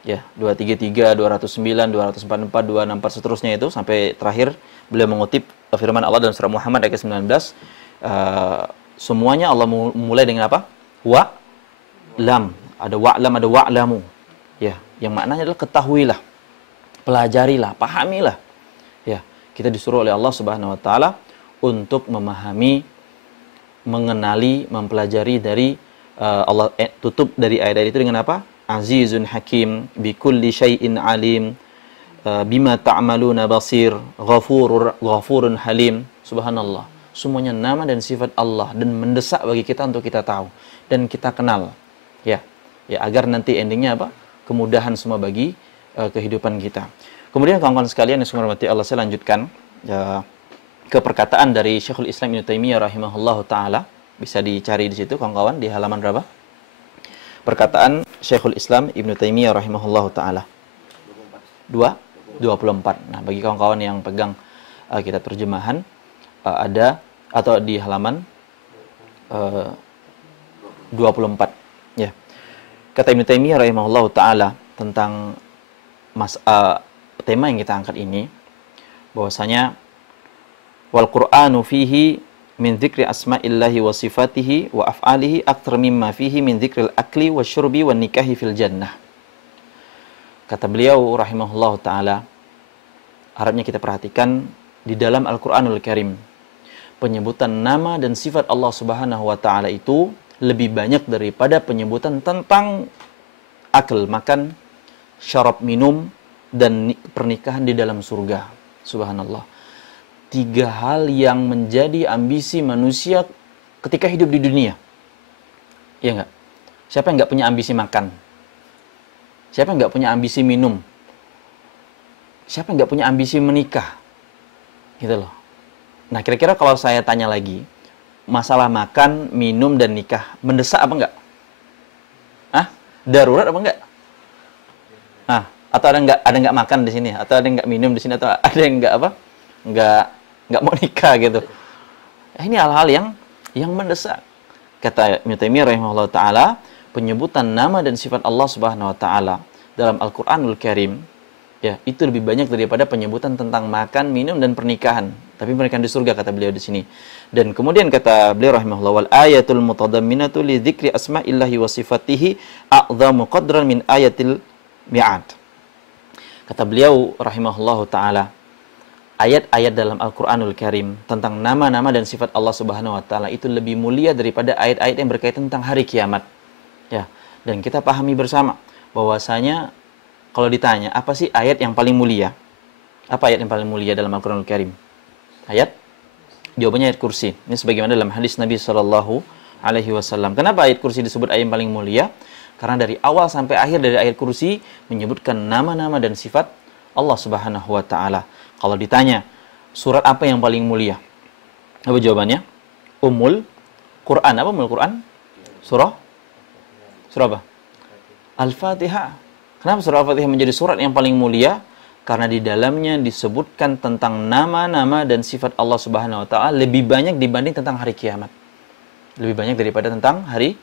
ya, 233, 209, 244, 264 seterusnya itu sampai terakhir beliau mengutip firman Allah dalam surah Muhammad ayat ke-19. Semuanya Allah mulai dengan apa? Lam. Ada wa'lam, ada wa'lamu. Ya, yang maknanya adalah ketahuilah, pelajarilah, pahamilah. Ya, kita disuruh oleh Allah Subhanahu wa Ta'ala untuk memahami, mengenali, mempelajari dari Allah tutup dari ayat itu dengan apa? Azizun Hakim, bikulli syai'in alim, bima ta'maluna basir, ghafurun halim. Subhanallah. Semuanya nama dan sifat Allah dan mendesak bagi kita untuk kita tahu dan kita kenal. Ya, agar nanti endingnya apa? Kemudahan semua bagi kehidupan kita. Kemudian kawan-kawan sekalian yang hormati Allah, saya lanjutkan ke perkataan dari Syekhul Islam Ibnu Taimiyah rahimahullahu taala. Bisa dicari di situ kawan-kawan di halaman berapa? Perkataan Syekhul Islam Ibnu Taimiyah rahimahullahu taala. 24. Nah, bagi kawan-kawan yang pegang kitab terjemahan ada atau di halaman 24, ya. Kata Ibnu Taimiyah rahimahullahu taala tentang tema yang kita angkat ini, bahwasanya wal Qur'anu fihi min dzikri asma'illahi wa sifatihi wa af'alihi aktsar mimma fihi min dzikril akli wasyurbi wan nikahi fil jannah. Kata beliau rahimahullahu taala, harapnya kita perhatikan di dalam Al-Qur'anul Karim, penyebutan nama dan sifat Allah Subhanahu wa taala itu lebih banyak daripada penyebutan tentang akal, makan, syarab, minum, dan pernikahan di dalam surga. Subhanallah. 3 hal yang menjadi ambisi manusia ketika hidup di dunia. Iya enggak? Siapa yang enggak punya ambisi makan? Siapa yang enggak punya ambisi minum? Siapa yang enggak punya ambisi menikah? Gitu loh. Nah, kira-kira kalau saya tanya lagi, masalah makan, minum, dan nikah mendesak apa enggak? Darurat apa enggak? Atau ada enggak makan di sini, atau ada enggak minum di sini, atau ada yang enggak apa? Enggak mau nikah gitu. Ini hal-hal yang mendesak. Kata Ibnu Taimiyah rahimahullah taala, penyebutan nama dan sifat Allah Subhanahu wa taala dalam Al-Qur'anul Karim, ya, itu lebih banyak daripada penyebutan tentang makan, minum, dan pernikahan. Tapi pernikahan di surga, kata beliau di sini. Dan kemudian kata beliau rahimahullah, wal ayatul mutadamminatu li dzikri asma'illahi wa sifatihi a'dhamu qadran min ayatil mi'ad. Kata beliau rahimahullahu taala, ayat-ayat dalam Al-Qur'anul Karim tentang nama-nama dan sifat Allah Subhanahu wa taala itu lebih mulia daripada ayat-ayat yang berkaitan tentang hari kiamat. Ya, dan kita pahami bersama bahwasanya kalau ditanya apa sih ayat yang paling mulia? Apa ayat yang paling mulia dalam Al-Qur'anul Karim? Jawabannya ayat kursi. Ini sebagaimana dalam hadis Nabi sallallahu alaihi wasallam. Kenapa ayat kursi disebut ayat yang paling mulia? Karena dari awal sampai akhir dari ayat kursi menyebutkan nama-nama dan sifat Allah Subhanahu wa taala. Kalau ditanya, surat apa yang paling mulia? Apa jawabannya? Ummul Quran. Apa Ummul Quran? Surah apa? Al-Fatihah. Kenapa surah Al-Fatihah menjadi surat yang paling mulia? Karena di dalamnya disebutkan tentang nama-nama dan sifat Allah Subhanahu wa taala lebih banyak dibanding tentang hari kiamat. Lebih banyak daripada tentang hari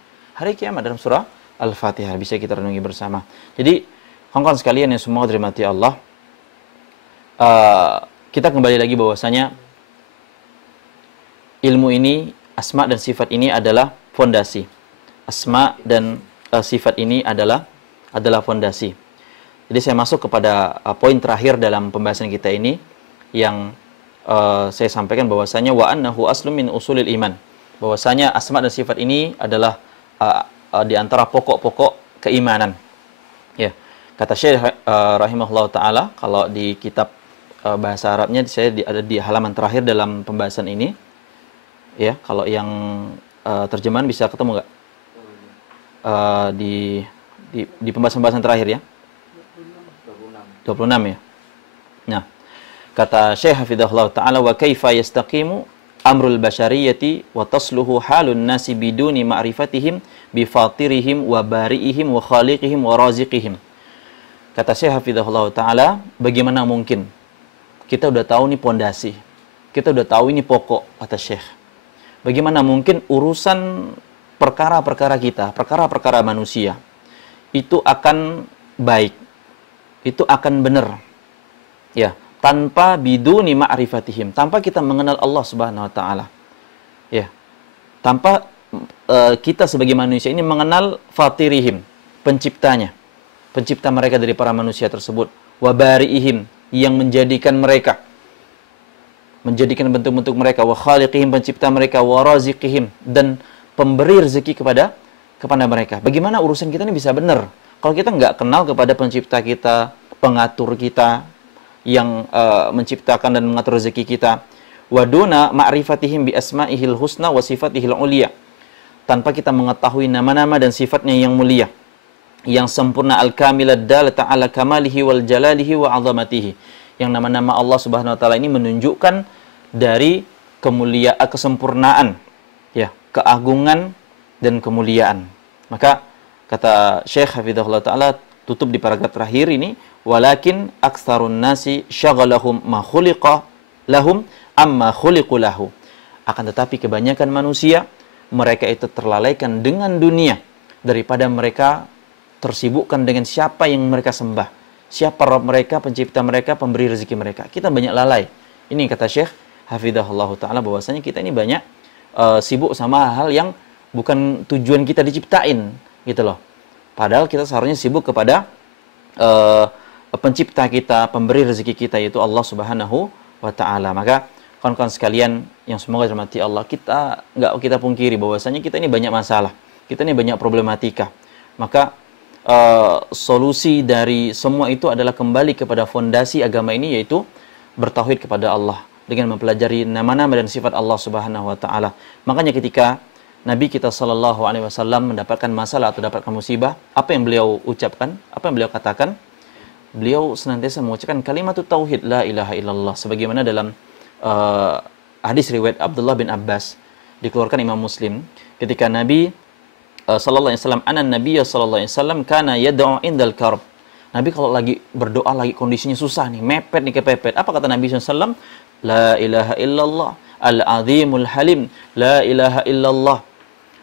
kiamat dalam surah Al-Fatihah. Bisa kita renungi bersama. Jadi, kawan-kawan sekalian yang semua dirahmati Allah, kita kembali lagi bahwasanya ilmu ini, asma dan sifat ini adalah fondasi. Asma dan sifat ini adalah fondasi. Jadi saya masuk kepada poin terakhir dalam pembahasan kita ini yang saya sampaikan bahwasanya wa annahu aslun min usulil iman. Bahwasanya asma dan sifat ini adalah di antara pokok-pokok keimanan. Ya. Kata Syekh rahimahullah taala kalau di kitab bahasa Arabnya saya ada di halaman terakhir dalam pembahasan ini. Ya, kalau yang terjemahan bisa ketemu nggak? Di pembahasan terakhir ya. 26 ya. Nah, kata Syekh Hafizahullah Ta'ala, wa kaifa yastaqimu amrul bashariyati wa tasluhu halun nasi biduni ma'rifatihim bifatirihim wa bari'ihim wa khaliqihim wa raziqihim. Kata Syekh Hafizahullah Ta'ala, bagaimana mungkin kita udah tahu nih pondasi, kita udah tahu ini pokok, kata Syekh. Bagaimana mungkin urusan perkara-perkara kita, perkara-perkara manusia, itu akan baik, itu akan benar, ya, tanpa biduni ma'rifatihim, tanpa kita mengenal Allah Subhanahu wa Ta'ala, ya, tanpa kita sebagai manusia ini mengenal fatirihim, penciptanya, pencipta mereka dari para manusia tersebut, wabari'ihim, yang menjadikan mereka, menjadikan bentuk-bentuk mereka, wa khaliqihim, pencipta mereka, wa raziqihim, dan pemberi rezeki kepada mereka. Bagaimana urusan kita ini bisa benar kalau kita nggak kenal kepada pencipta kita, pengatur kita, yang menciptakan dan mengatur rezeki kita. Waduna ma'rifatihim bi asma'ihil husna wa sifatihil ulia, tanpa kita mengetahui nama-nama dan sifatnya yang mulia, yang sempurna, al-kamilad dalata ala kamalihi wal jalalihi wa azamatihi, yang nama-nama Allah Subhanahu wa Ta'ala ini menunjukkan dari kemuliaan, kesempurnaan, ya, keagungan dan kemuliaan. Maka kata Syekh Hafizahullah Ta'ala, tutup di paragraf terakhir ini, walakin aktsarun nasi syaghalahum ma khuliqa lahum amma khuliqu lahu. Akan tetapi kebanyakan manusia, mereka itu terlalaikan dengan dunia daripada mereka tersibukkan dengan siapa yang mereka sembah, siapa Rabb mereka, pencipta mereka, pemberi rezeki mereka. Kita banyak lalai. Ini kata Syekh Hafizahullah Ta'ala, bahwasanya kita ini banyak sibuk sama hal yang bukan tujuan kita diciptain, gitu loh. Padahal kita seharusnya sibuk kepada pencipta kita, pemberi rezeki kita, yaitu Allah Subhanahu wa Ta'ala. Maka kawan-kawan sekalian yang semoga dirahmati Allah, kita nggak kita pungkiri bahwasanya kita ini banyak masalah, kita ini banyak problematika. Maka solusi dari semua itu adalah kembali kepada fondasi agama ini, yaitu bertauhid kepada Allah dengan mempelajari nama-nama dan sifat Allah Subhanahu wa Ta'ala. Makanya ketika Nabi kita sallallahu alaihi wasallam mendapatkan masalah atau dapatkan musibah, apa yang beliau ucapkan? Apa yang beliau katakan? Beliau senantiasa mengucapkan kalimat tauhid, la ilaha illallah, sebagaimana dalam hadis riwayat Abdullah bin Abbas dikeluarkan Imam Muslim, ketika Nabi sallallahu alaihi wasallam, anan nabiyya sallallahu alaihi wasallam kana yad'u indal karb. Nabi kalau lagi berdoa, lagi kondisinya susah nih, mepet nih, kepepet, apa kata Nabi sallallahu alaihi wasallam? La ilaha illallah al-azimul halim, la ilaha illallah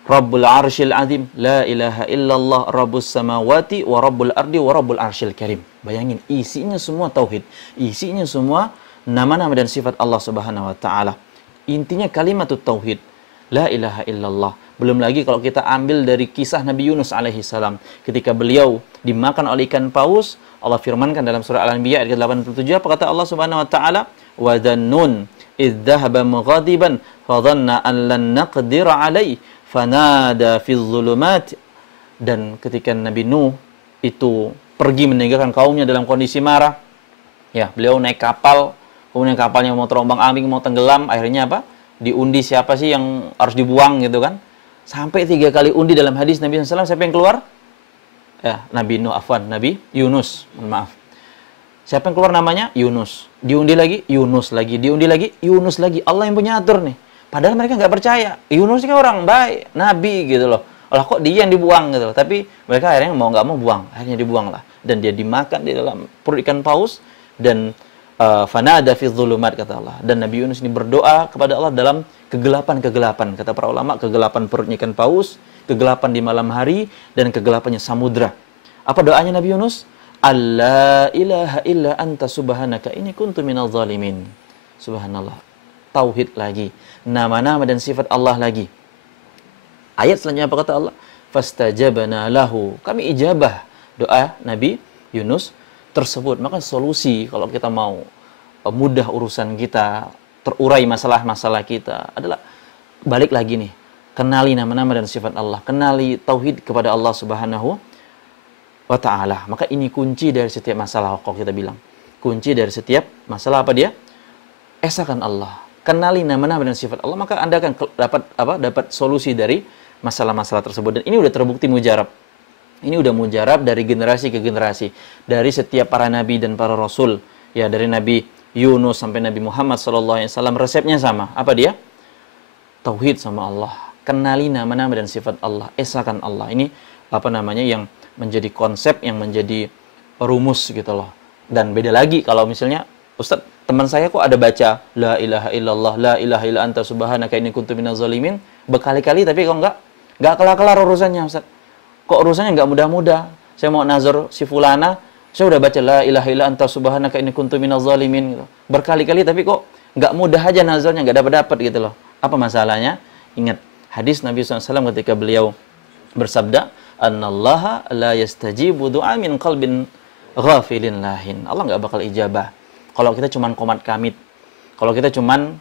rabbul arsyil azim, la ilaha illallah rabbus samawati wa rabbul ardi wa rabbul arsyil karim. Bayangin, isinya semua tauhid, isinya semua nama-nama dan sifat Allah Subhanahu wa Ta'ala. Intinya kalimat tauhid, la ilaha illallah. Belum lagi kalau kita ambil dari kisah Nabi Yunus alaihi salam, ketika beliau dimakan oleh ikan paus, Allah firmankan dalam surah Al-Anbiya ayat 87, apa kata Allah Subhanahu wa Ta'ala? Wa dhannun idh dhahaba mughadiban fa dhanna an lan naqdir alaihi fanada fi dhulumat. Dan ketika Nabi Nuh itu pergi meninggalkan kaumnya dalam kondisi marah, ya, beliau naik kapal, kemudian kapalnya mau terombang-ambing, mau tenggelam, akhirnya apa? Diundi siapa sih yang harus dibuang, gitu kan? Sampai 3 kali undi dalam hadis Nabi SAW, siapa yang keluar? Ya, Nabi Nuh, Nabi Yunus, maaf. Siapa yang keluar namanya? Yunus. Diundi lagi, Yunus lagi. Diundi lagi, Yunus lagi. Allah yang punya atur nih. Padahal mereka nggak percaya. Yunus ini kan orang baik, Nabi gitu loh. Allah kok dia yang dibuang gitu loh. Tapi mereka akhirnya mau nggak mau buang. Akhirnya dibuang lah. Dan dia dimakan di dalam perut ikan paus. Dan fanada fi dhulumat, kata Allah. Dan Nabi Yunus ini berdoa kepada Allah dalam kegelapan-kegelapan. Kata para ulama, kegelapan perutnya ikan paus, kegelapan di malam hari, dan kegelapannya samudra. Apa doanya Nabi Yunus? Alla ilaha illa anta subhanaka inni kuntu minadh dhalimin. Subhanallah. Tauhid lagi. Nama-nama dan sifat Allah lagi. Ayat selanjutnya apa kata Allah? Fastajabna lahu. Kami ijabah doa Nabi Yunus tersebut. Maka solusi kalau kita mau mudah urusan kita, terurai masalah-masalah kita, adalah balik lagi nih, kenali nama-nama dan sifat Allah, kenali tauhid kepada Allah Subhanahu wa Ta'ala. Maka ini kunci dari setiap masalah, kalau kita bilang kunci dari setiap masalah apa dia? Esakan Allah. Kenali nama-nama dan sifat Allah, maka Anda akan dapat solusi dari masalah-masalah tersebut. Dan ini udah terbukti mujarab. Ini udah mujarab dari generasi ke generasi, dari setiap para nabi dan para rasul. Ya, dari Nabi Yunus sampai Nabi Muhammad SAW, resepnya sama. Apa dia? Tauhid sama Allah. Kenali nama-nama dan sifat Allah. Esakan Allah. Ini yang menjadi konsep, yang menjadi rumus gitu loh. Dan beda lagi kalau misalnya, Ustadz, teman saya kok ada baca la ilaha illallah, la ilaha illa anta subhanaka inni kuntu minaz zalimin berkali-kali, tapi kok enggak kelar-kelar urusannya, Ustaz. Kok urusannya enggak mudah-mudah. Saya mau nazar si fulana, saya udah baca la ilaha illa anta subhanaka inni kuntu minaz zalimin gitu. Berkali-kali, tapi kok enggak mudah aja nazarnya, enggak dapat-dapat gitu loh. Apa masalahnya? Ingat hadis Nabi SAW ketika beliau bersabda, "Annallaha la yastajibu du'a min qalbin ghafilin lahin." Allah enggak bakal ijabah kalau kita cuman komat kamit, kalau kita cuman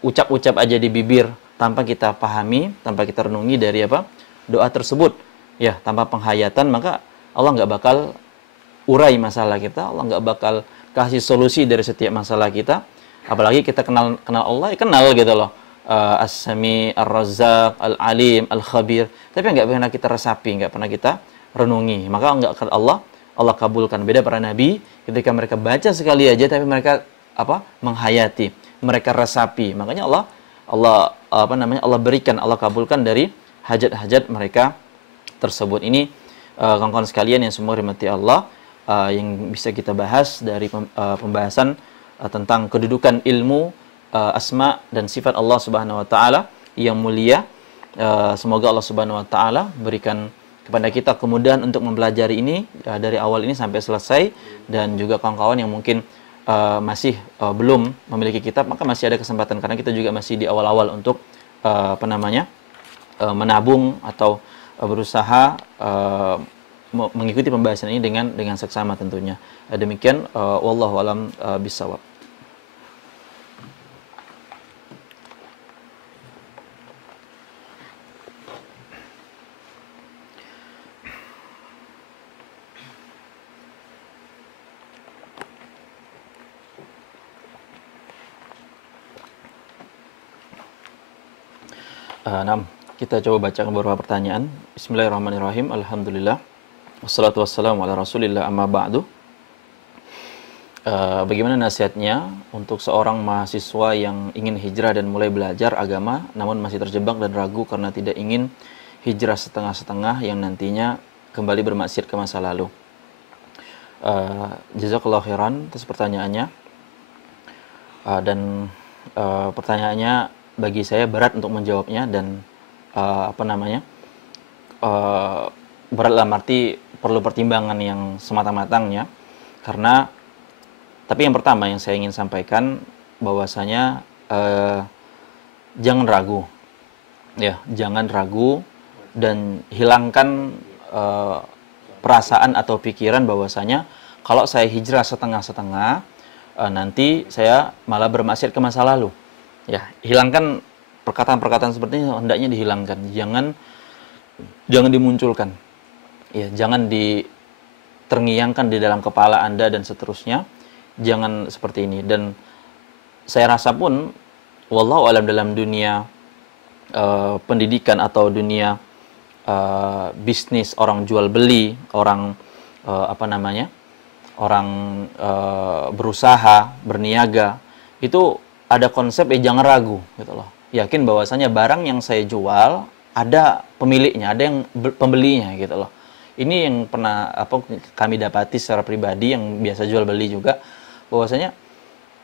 ucap-ucap aja di bibir tanpa kita pahami, tanpa kita renungi dari doa tersebut, ya, tanpa penghayatan, maka Allah nggak bakal urai masalah kita, Allah nggak bakal kasih solusi dari setiap masalah kita. Apalagi kita kenal Allah, ya kenal gitu loh, As-Sami, Ar-Razzaq, Al-Alim, Al-Khabir, tapi nggak pernah kita resapi, nggak pernah kita renungi, maka nggak akan Allah kabulkan. Beda para nabi, ketika mereka baca sekali aja, tapi mereka menghayati, mereka resapi. Makanya Allah berikan, Allah kabulkan dari hajat-hajat mereka tersebut. Ini kawan-kawan sekalian yang semua hormati Allah, yang bisa kita bahas dari pembahasan tentang kedudukan ilmu asma dan sifat Allah Subhanahu wa taala yang mulia. Semoga Allah Subhanahu wa taala berikan kepada kita kemudahan untuk mempelajari ini dari awal ini sampai selesai. Dan juga kawan-kawan yang mungkin masih belum memiliki kitab, maka masih ada kesempatan, karena kita juga masih di awal-awal untuk menabung atau berusaha mengikuti pembahasan ini dengan seksama tentunya. Demikian, wallahu alam bisawab. Kita coba baca beberapa pertanyaan. Bismillahirrahmanirrahim. Alhamdulillah. Wassalatu wassalamu ala Rasulillah, amma ba'du. Bagaimana nasihatnya untuk seorang mahasiswa yang ingin hijrah dan mulai belajar agama, namun masih terjebak dan ragu karena tidak ingin hijrah setengah-setengah yang nantinya kembali bermaksiat ke masa lalu? Jazakallahu khairan atas pertanyaannya. Pertanyaannya bagi saya berat untuk menjawabnya, dan berat dalam arti perlu pertimbangan yang semata-matangnya. Karena tapi yang pertama yang saya ingin sampaikan bahwasanya jangan ragu, ya, jangan ragu dan hilangkan perasaan atau pikiran bahwasanya kalau saya hijrah setengah-setengah nanti saya malah bermaksiat ke masa lalu. Ya, hilangkan perkataan-perkataan seperti ini, hendaknya dihilangkan. Jangan dimunculkan. Ya, jangan terngiangkan di dalam kepala Anda dan seterusnya. Jangan seperti ini. Dan saya rasa pun wallahu alam dalam dunia pendidikan atau dunia bisnis, orang jual beli, orang berusaha, berniaga, itu ada konsep jangan ragu gitu loh. Yakin bahwasanya barang yang saya jual ada pemiliknya, ada yang pembelinya gitu loh. Ini yang pernah kami dapati secara pribadi yang biasa jual beli juga, bahwasanya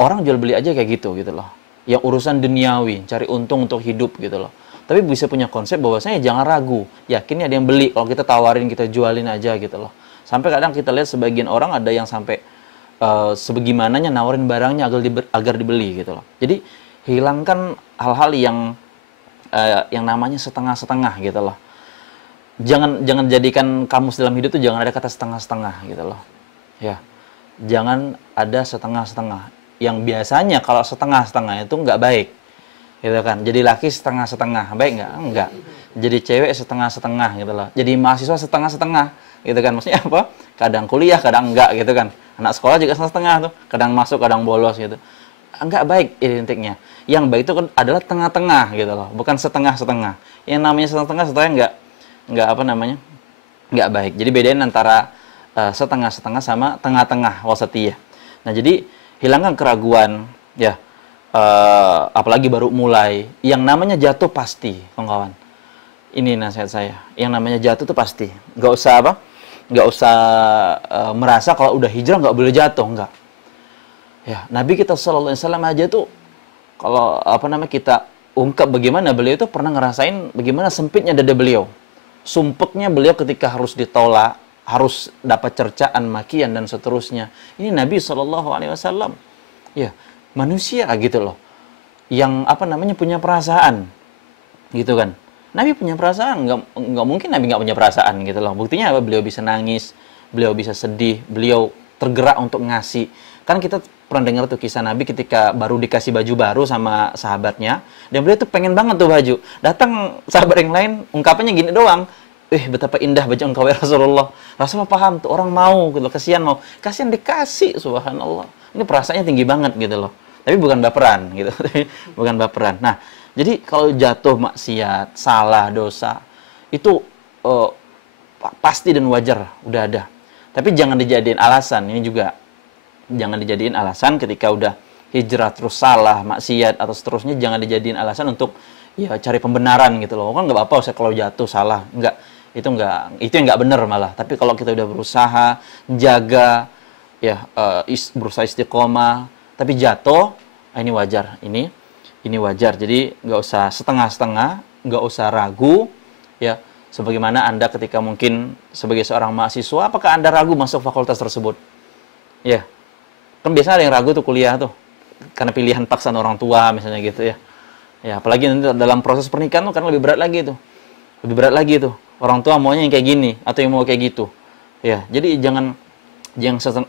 orang jual beli aja kayak gitu loh. Yang urusan duniawi, cari untung untuk hidup gitu loh. Tapi bisa punya konsep bahwasanya jangan ragu, yakin ada yang beli kalau kita tawarin, kita jualin aja gitu loh. Sampai kadang kita lihat sebagian orang ada yang sampai sebegimananya nawarin barangnya agar dibeli gitu loh. Jadi hilangkan hal-hal yang namanya setengah-setengah gitu loh. Jangan jadikan kamus dalam hidup tuh jangan ada kata setengah-setengah gitu loh. Ya. Jangan ada setengah-setengah. Yang biasanya kalau setengah-setengah itu nggak baik. Gitu kan. Jadi laki setengah-setengah, baik nggak? Enggak. Jadi cewek setengah-setengah gitu loh. Jadi mahasiswa setengah-setengah, gitu kan. Maksudnya apa? Kadang kuliah, kadang enggak gitu kan. Anak sekolah juga setengah tuh, kadang masuk, kadang bolos gitu. Enggak baik identiknya. Yang baik itu kan adalah tengah-tengah gitu loh, bukan setengah-setengah. Yang namanya setengah-setengah setengah enggak apa namanya? Enggak baik. Jadi bedain antara setengah-setengah sama tengah-tengah, wasatiyah. Nah, jadi hilangkan keraguan ya. Apalagi baru mulai, yang namanya jatuh pasti, kawan-kawan. Ini nasihat saya. Yang namanya jatuh itu pasti. Nggak usah apa? Nggak usah merasa kalau udah hijrah nggak boleh jatuh, nggak. Ya, Nabi kita Shallallahu Alaihi Wasallam aja tuh kalau apa namanya kita ungkap bagaimana beliau itu pernah ngerasain bagaimana sempitnya dada beliau, sumpeknya beliau ketika harus ditolak, harus dapat cercaan, makian dan seterusnya. Ini Nabi Shallallahu Alaihi Wasallam. Ya, manusia gitu loh, yang apa namanya punya perasaan, gitu kan. Nabi punya perasaan, nggak mungkin Nabi nggak punya perasaan gitu loh. Buktinya apa? Beliau bisa nangis, beliau bisa sedih, beliau tergerak untuk ngasih. Kan kita pernah dengar tuh kisah Nabi ketika baru dikasih baju baru sama sahabatnya, dan beliau tuh pengen banget tuh baju. Datang sahabat yang lain, ungkapannya gini doang, betapa indah baju engkau ya Rasulullah. Rasulullah paham tuh orang mau gitu, kasihan mau, kasihan dikasih, subhanallah. Ini perasaannya tinggi banget gitu loh. Tapi bukan baperan gitu, bukan baperan. Nah, jadi kalau jatuh maksiat, salah, dosa, itu pasti dan wajar, udah ada. Tapi jangan dijadiin alasan, ini juga jangan dijadiin alasan ketika udah hijrah terus salah, maksiat atau seterusnya, jangan dijadiin alasan untuk ya cari pembenaran gitu loh. Kan nggak apa-apa saya kalau jatuh salah, nggak, itu yang nggak benar malah. Tapi kalau kita udah berusaha jaga ya berusaha istiqomah tapi jatuh, ini wajar, ini wajar. Jadi nggak usah setengah-setengah, nggak usah ragu ya. Sebagaimana Anda ketika mungkin sebagai seorang mahasiswa, apakah Anda ragu masuk fakultas tersebut? Ya, kan biasanya ada yang ragu tuh kuliah tuh karena pilihan paksaan orang tua misalnya gitu ya. Ya, apalagi nanti dalam proses pernikahan tuh kan lebih berat lagi tuh. Lebih berat lagi tuh. Orang tua maunya yang kayak gini atau yang mau kayak gitu. Ya, jadi jangan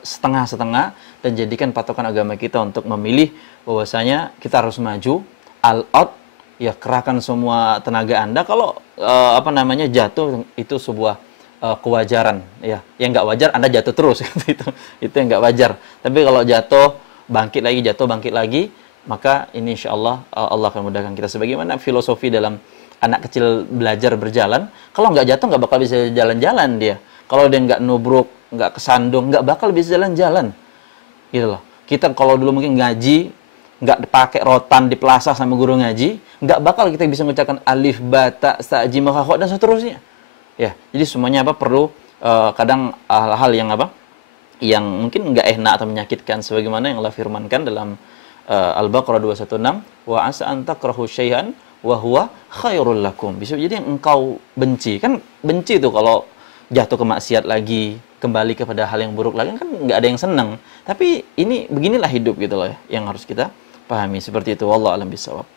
setengah-setengah dan jadikan patokan agama kita untuk memilih bahwasanya kita harus maju all out ya, kerahkan semua tenaga Anda. Kalau apa namanya jatuh itu sebuah kewajaran ya. Yang nggak wajar Anda jatuh terus itu yang nggak wajar. Tapi kalau jatuh bangkit lagi, maka ini insyaallah Allah akan mudahkan kita. Sebagaimana filosofi dalam anak kecil belajar berjalan, kalau nggak jatuh nggak bakal bisa jalan-jalan dia. Kalau dia nggak nubruk, nggak kesandung, nggak bakal bisa jalan-jalan. Gitu loh. Kita kalau dulu mungkin ngaji, nggak pakai rotan di plaza sama guru ngaji, nggak bakal kita bisa mengucapkan alif, ba, ta, sa, jim, kha, kha, dan seterusnya. Ya, jadi semuanya apa perlu kadang hal-hal yang apa? Yang mungkin nggak enak atau menyakitkan, sebagaimana yang Allah firmankan dalam Al-Baqarah 216, wa asa an takrahu syai'an wa huwa khairul lakum. Bisa jadi yang engkau benci. Kan benci tuh kalau jatuh ke maksiat lagi, kembali kepada hal yang buruk lagi, kan nggak ada yang senang. Tapi ini beginilah hidup gitu loh ya, yang harus kita pahami seperti itu. Wallahu a'lam bishawab.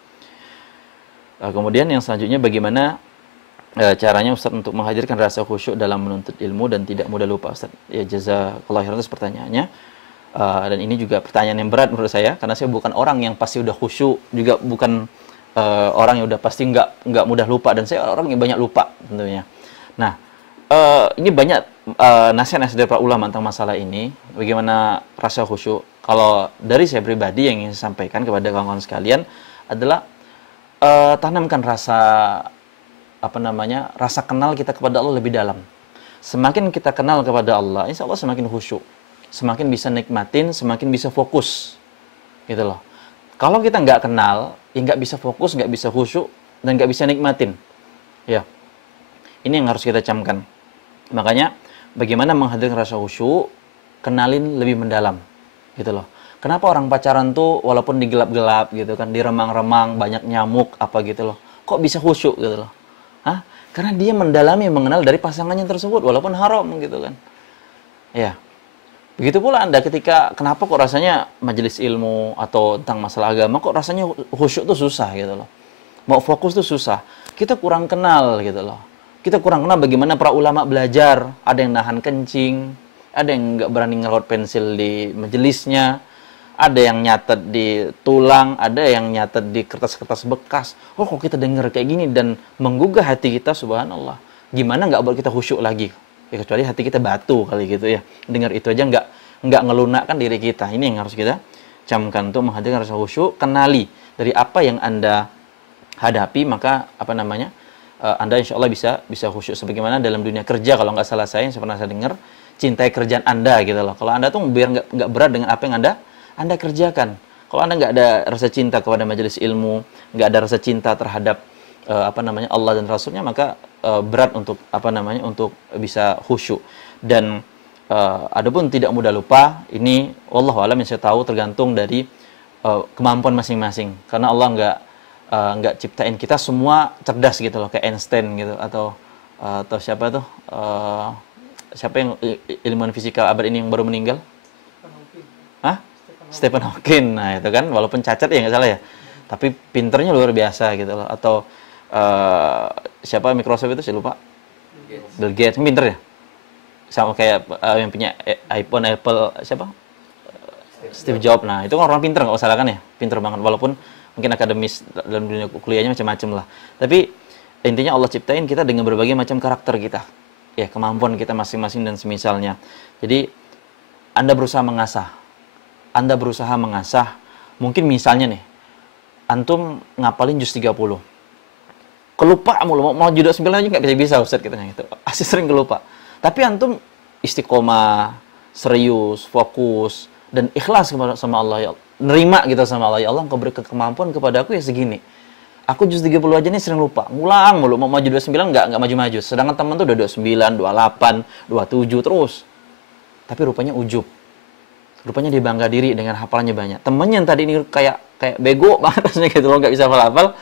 Kemudian yang selanjutnya, bagaimana caranya Ustaz untuk menghadirkan rasa khusyuk dalam menuntut ilmu dan tidak mudah lupa, Ustaz? Ya, jazakallahu khairan atas pertanyaannya. Dan ini juga pertanyaan yang berat menurut saya, karena saya bukan orang yang pasti udah khusyuk, juga bukan orang yang udah pasti nggak mudah lupa, dan saya orang yang banyak lupa tentunya. Nah, ini banyak nasihat-nasihat dari para ulama tentang masalah ini, bagaimana rasa khusyuk. Kalau dari saya pribadi yang ingin saya sampaikan kepada kawan-kawan sekalian adalah tanamkan rasa apa namanya, rasa kenal kita kepada Allah lebih dalam. Semakin kita kenal kepada Allah, insya Allah semakin khusyuk, semakin bisa nikmatin, semakin bisa fokus, gitu loh. Kalau kita nggak kenal, ya nggak bisa fokus, nggak bisa khusyuk, dan nggak bisa nikmatin. Ya, ini yang harus kita camkan. Makanya bagaimana menghadirkan rasa khusyuk, kenalin lebih mendalam, gitu loh. Kenapa orang pacaran tuh walaupun digelap-gelap gitu kan, diremang-remang, banyak nyamuk apa gitu loh, kok bisa khusyuk gitu loh? Hah? Karena dia mendalami, mengenal dari pasangannya tersebut walaupun haram gitu kan. Ya. Begitu pula Anda ketika kenapa kok rasanya majelis ilmu atau tentang masalah agama kok rasanya khusyuk tuh susah gitu loh. Mau fokus tuh susah. Kita kurang kenal gitu loh. Kita kurang kenal bagaimana para ulama belajar. Ada yang nahan kencing, ada yang nggak berani ngerot pensil di majelisnya, ada yang nyatet di tulang, ada yang nyatet di kertas-kertas bekas. Oh, kok kita dengar kayak gini dan menggugah hati kita, subhanallah. Gimana nggak buat kita khusyuk lagi, Ya kecuali hati kita batu kali gitu ya. Dengar itu aja nggak ngelunakkan diri kita. Ini yang harus kita camkan untuk menghadirkan rasa khusyuk. Kenali dari apa yang Anda hadapi, maka Anda insya Allah bisa khusyuk. Sebagaimana dalam dunia kerja, kalau nggak salah saya, yang pernah saya dengar, cintai kerjaan Anda gitu loh. Kalau Anda tuh biar nggak berat dengan apa yang Anda kerjakan. Kalau Anda nggak ada rasa cinta kepada majelis ilmu, nggak ada rasa cinta terhadap Allah dan Rasulnya, maka berat untuk untuk bisa khusyuk. Dan adapun tidak mudah lupa, ini wallahu alam yang saya tahu tergantung dari kemampuan masing-masing. Karena Allah nggak ciptain kita semua cerdas gitu loh, kayak Einstein gitu, atau siapa tuh siapa yang ilmuwan fisika abad ini yang baru meninggal? Stephen Hawking. Nah itu kan walaupun cacat ya nggak salah ya, tapi pinternya luar biasa gitu loh. Atau siapa Microsoft itu saya lupa, Bill Gates, pinter ya, sama kayak yang punya iPhone, Apple, siapa, Steve Jobs. Nah itu kan orang pinter, nggak salah kan ya, pinter banget, walaupun mungkin akademis dalam dunia kuliahnya macam-macam lah. Tapi intinya Allah ciptain kita dengan berbagai macam karakter kita, ya kemampuan kita masing-masing dan semisalnya. Jadi Anda berusaha mengasah, mungkin misalnya nih, antum ngapalin juz 30, kelupa mulu, mau juz 9 aja nggak bisa Ustaz katanya gitu, asli sering kelupa. Tapi antum istiqomah, serius, fokus, dan ikhlas sama Allah, ya nerima gitu sama Allah. Ya Allah, Engkau beri kemampuan kepada aku ya segini, aku juz 30 aja nih sering lupa, ngulang mulu, mau maju 29 nggak maju-maju, sedangkan teman tuh udah 29, 28, 27 terus. Tapi rupanya ujub, rupanya dia bangga diri dengan hafalannya banyak. Temennya yang tadi ini kayak bego banget rasanya gitu loh, nggak bisa hafal,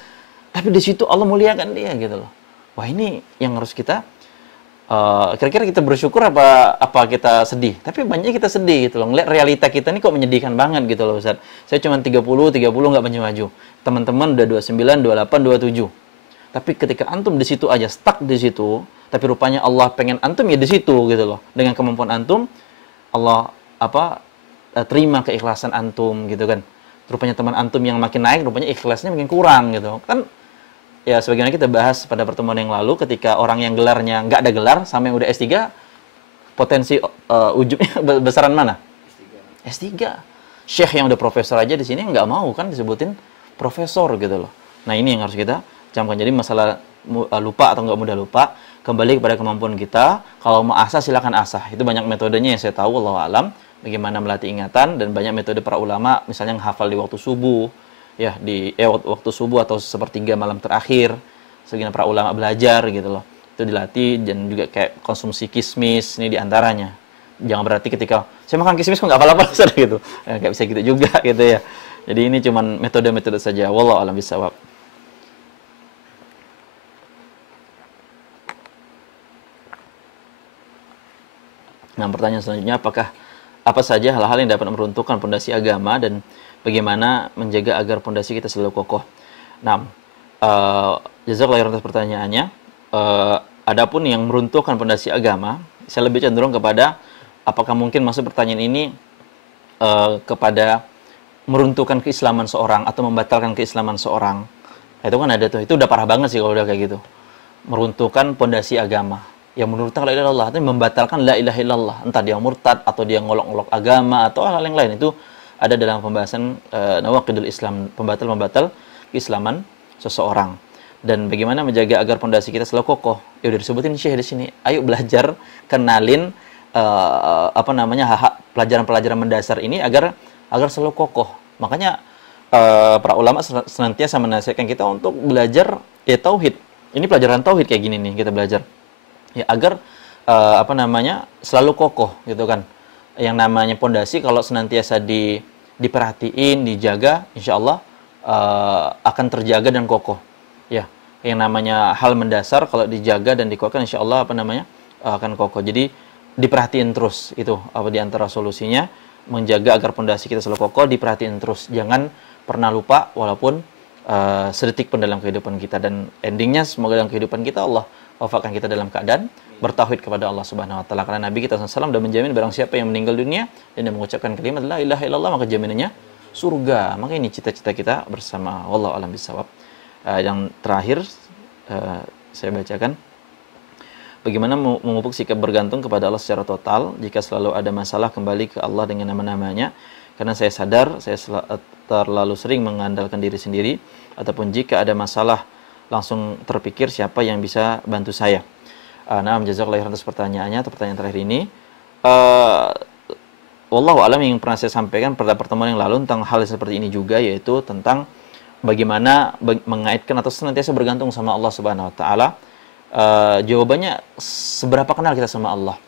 tapi di situ Allah muliakan dia gitu loh. Wah, ini yang harus kita kira-kira kita bersyukur apa kita sedih. Tapi banyak kita sedih gitu loh, ngeliat realita kita ini kok menyedihkan banget gitu loh Ustaz. Saya cuma 30 nggak maju-maju, teman-teman udah 29, 28, 27. Tapi ketika antum di situ aja, stuck di situ, tapi rupanya Allah pengen antum ya di situ gitu loh. Dengan kemampuan antum, Allah terima keikhlasan antum gitu kan. Rupanya teman antum yang makin naik, rupanya ikhlasnya makin kurang gitu kan. Ya sebagaimana kita bahas pada pertemuan yang lalu, ketika orang yang gelarnya nggak ada gelar sama yang udah S3, potensi ujubnya besaran mana? S3. Syekh yang udah profesor aja di sini nggak mau kan disebutin profesor gitu loh. Nah ini yang harus kita camkan. Jadi masalah lupa atau nggak mudah lupa, kembali kepada kemampuan kita. Kalau mau asah silakan asah. Itu banyak metodenya yang saya tahu, wallahu alam, bagaimana melatih ingatan, dan banyak metode para ulama, misalnya menghafal di waktu subuh, ya di waktu subuh atau sepertiga malam terakhir. Sebagian para ulama belajar gitu loh. Itu dilatih, dan juga kayak konsumsi kismis, ini diantaranya. Jangan berarti ketika saya makan kismis kok nggak apa-apa gitu. Nggak bisa gitu juga gitu ya. Jadi ini cuman metode-metode saja. Wallahu a'lam bishawab. Nah, pertanyaan selanjutnya, apa saja hal-hal yang dapat meruntuhkan pondasi agama dan bagaimana menjaga agar pondasi kita selalu kokoh? Nah, jazakallahu khairan atas pertanyaannya. Adapun yang meruntuhkan pondasi agama, saya lebih cenderung kepada apakah mungkin masuk pertanyaan ini kepada meruntuhkan keislaman seorang atau membatalkan keislaman seorang. Nah, itu kan ada tuh, itu udah parah banget sih kalau udah kayak gitu. Meruntuhkan pondasi agama. Yang menurutkan la ilaha illallah itu membatalkan la ilaha illallah, entah dia murtad atau dia ngolok-ngolok agama atau hal-hal yang lain. Itu ada dalam pembahasan nawaqidul Islam, pembatal keislaman seseorang. Dan bagaimana menjaga agar pondasi kita selalu kokoh? Ya udah disebutin Syekh di sini. Ayo belajar, kenalin pelajaran-pelajaran mendasar ini agar selalu kokoh. Makanya para ulama senantiasa menasihatkan kita untuk belajar ya tauhid. Ini pelajaran tauhid kayak gini nih kita belajar. Ya agar selalu kokoh gitu kan. Yang namanya pondasi kalau senantiasa diperhatiin, dijaga, insya Allah akan terjaga dan kokoh. Ya, yang namanya hal mendasar kalau dijaga dan dikokohkan, insya Allah akan kokoh. Jadi diperhatiin terus, itu di antara solusinya menjaga agar pondasi kita selalu kokoh, diperhatiin terus. Jangan pernah lupa walaupun sedetik pun dalam kehidupan kita. Dan endingnya semoga dalam kehidupan kita Allah wafatkan kita dalam keadaan bertauhid kepada Allah Subhanahu wa taala. Karena Nabi kita SAW sudah menjamin barang siapa yang meninggal dunia dan dia mengucapkan kalimat la ilaha illallah, maka jaminannya surga. Maka ini cita-cita kita bersama. Wallahu a'lam bishawab. Yang terakhir saya bacakan, bagaimana memupuk sikap bergantung kepada Allah secara total. Jika selalu ada masalah, kembali ke Allah dengan nama-namanya. Karena saya sadar, saya terlalu sering mengandalkan diri sendiri. Ataupun jika ada masalah, langsung terpikir siapa yang bisa bantu saya. Nah, jazakallahu khairan atas pertanyaannya, atau pertanyaan terakhir ini. Wallahu alam, yang pernah saya sampaikan pada pertemuan yang lalu tentang hal seperti ini juga, yaitu tentang bagaimana mengaitkan atau senantiasa bergantung sama Allah Subhanahu wa taala. Jawabannya, seberapa kenal kita sama Allah.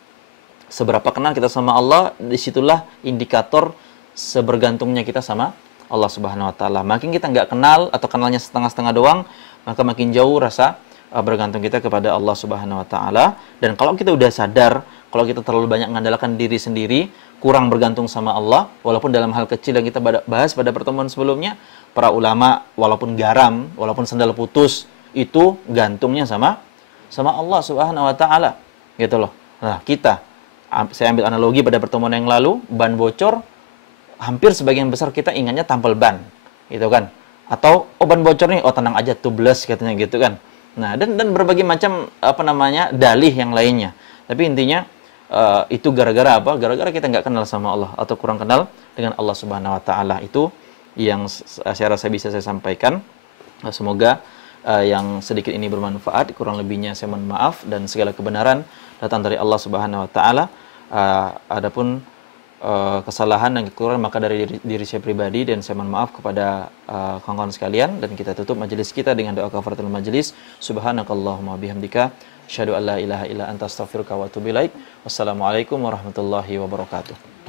Seberapa kenal kita sama Allah, disitulah indikator sebergantungnya kita sama Allah Subhanahu wa taala. Makin kita nggak kenal atau kenalnya setengah-setengah doang, maka makin jauh rasa bergantung kita kepada Allah Subhanahu wa taala. Dan kalau kita udah sadar kalau kita terlalu banyak mengandalkan diri sendiri, kurang bergantung sama Allah, walaupun dalam hal kecil yang kita bahas pada pertemuan sebelumnya, para ulama walaupun garam, walaupun sendal putus, itu gantungnya sama Allah Subhanahu wa taala. Gitu loh. Nah, saya ambil analogi pada pertemuan yang lalu, ban bocor, hampir sebagian besar kita ingatnya tampil ban, gitu kan. Atau ban bocor nih, tenang aja, tubeless katanya gitu kan. Nah, dan berbagai macam dalih yang lainnya. Tapi intinya itu gara-gara apa? Gara-gara kita nggak kenal sama Allah atau kurang kenal dengan Allah Subhanahu wa taala. Itu yang saya rasa bisa saya sampaikan. Semoga yang sedikit ini bermanfaat, kurang lebihnya saya mohon maaf, dan segala kebenaran datang dari Allah Subhanahu wa taala. Adapun kesalahan dan kekurangan maka dari diri saya pribadi, dan saya mohon maaf kepada kawan-kawan sekalian, dan kita tutup majelis kita dengan doa kafaratul majelis. Subhanakallahumma bihamdika asyhadu an la ilaha illa anta astaghfiruka wa atubu ilaik. Wassalamualaikum warahmatullahi wabarakatuh.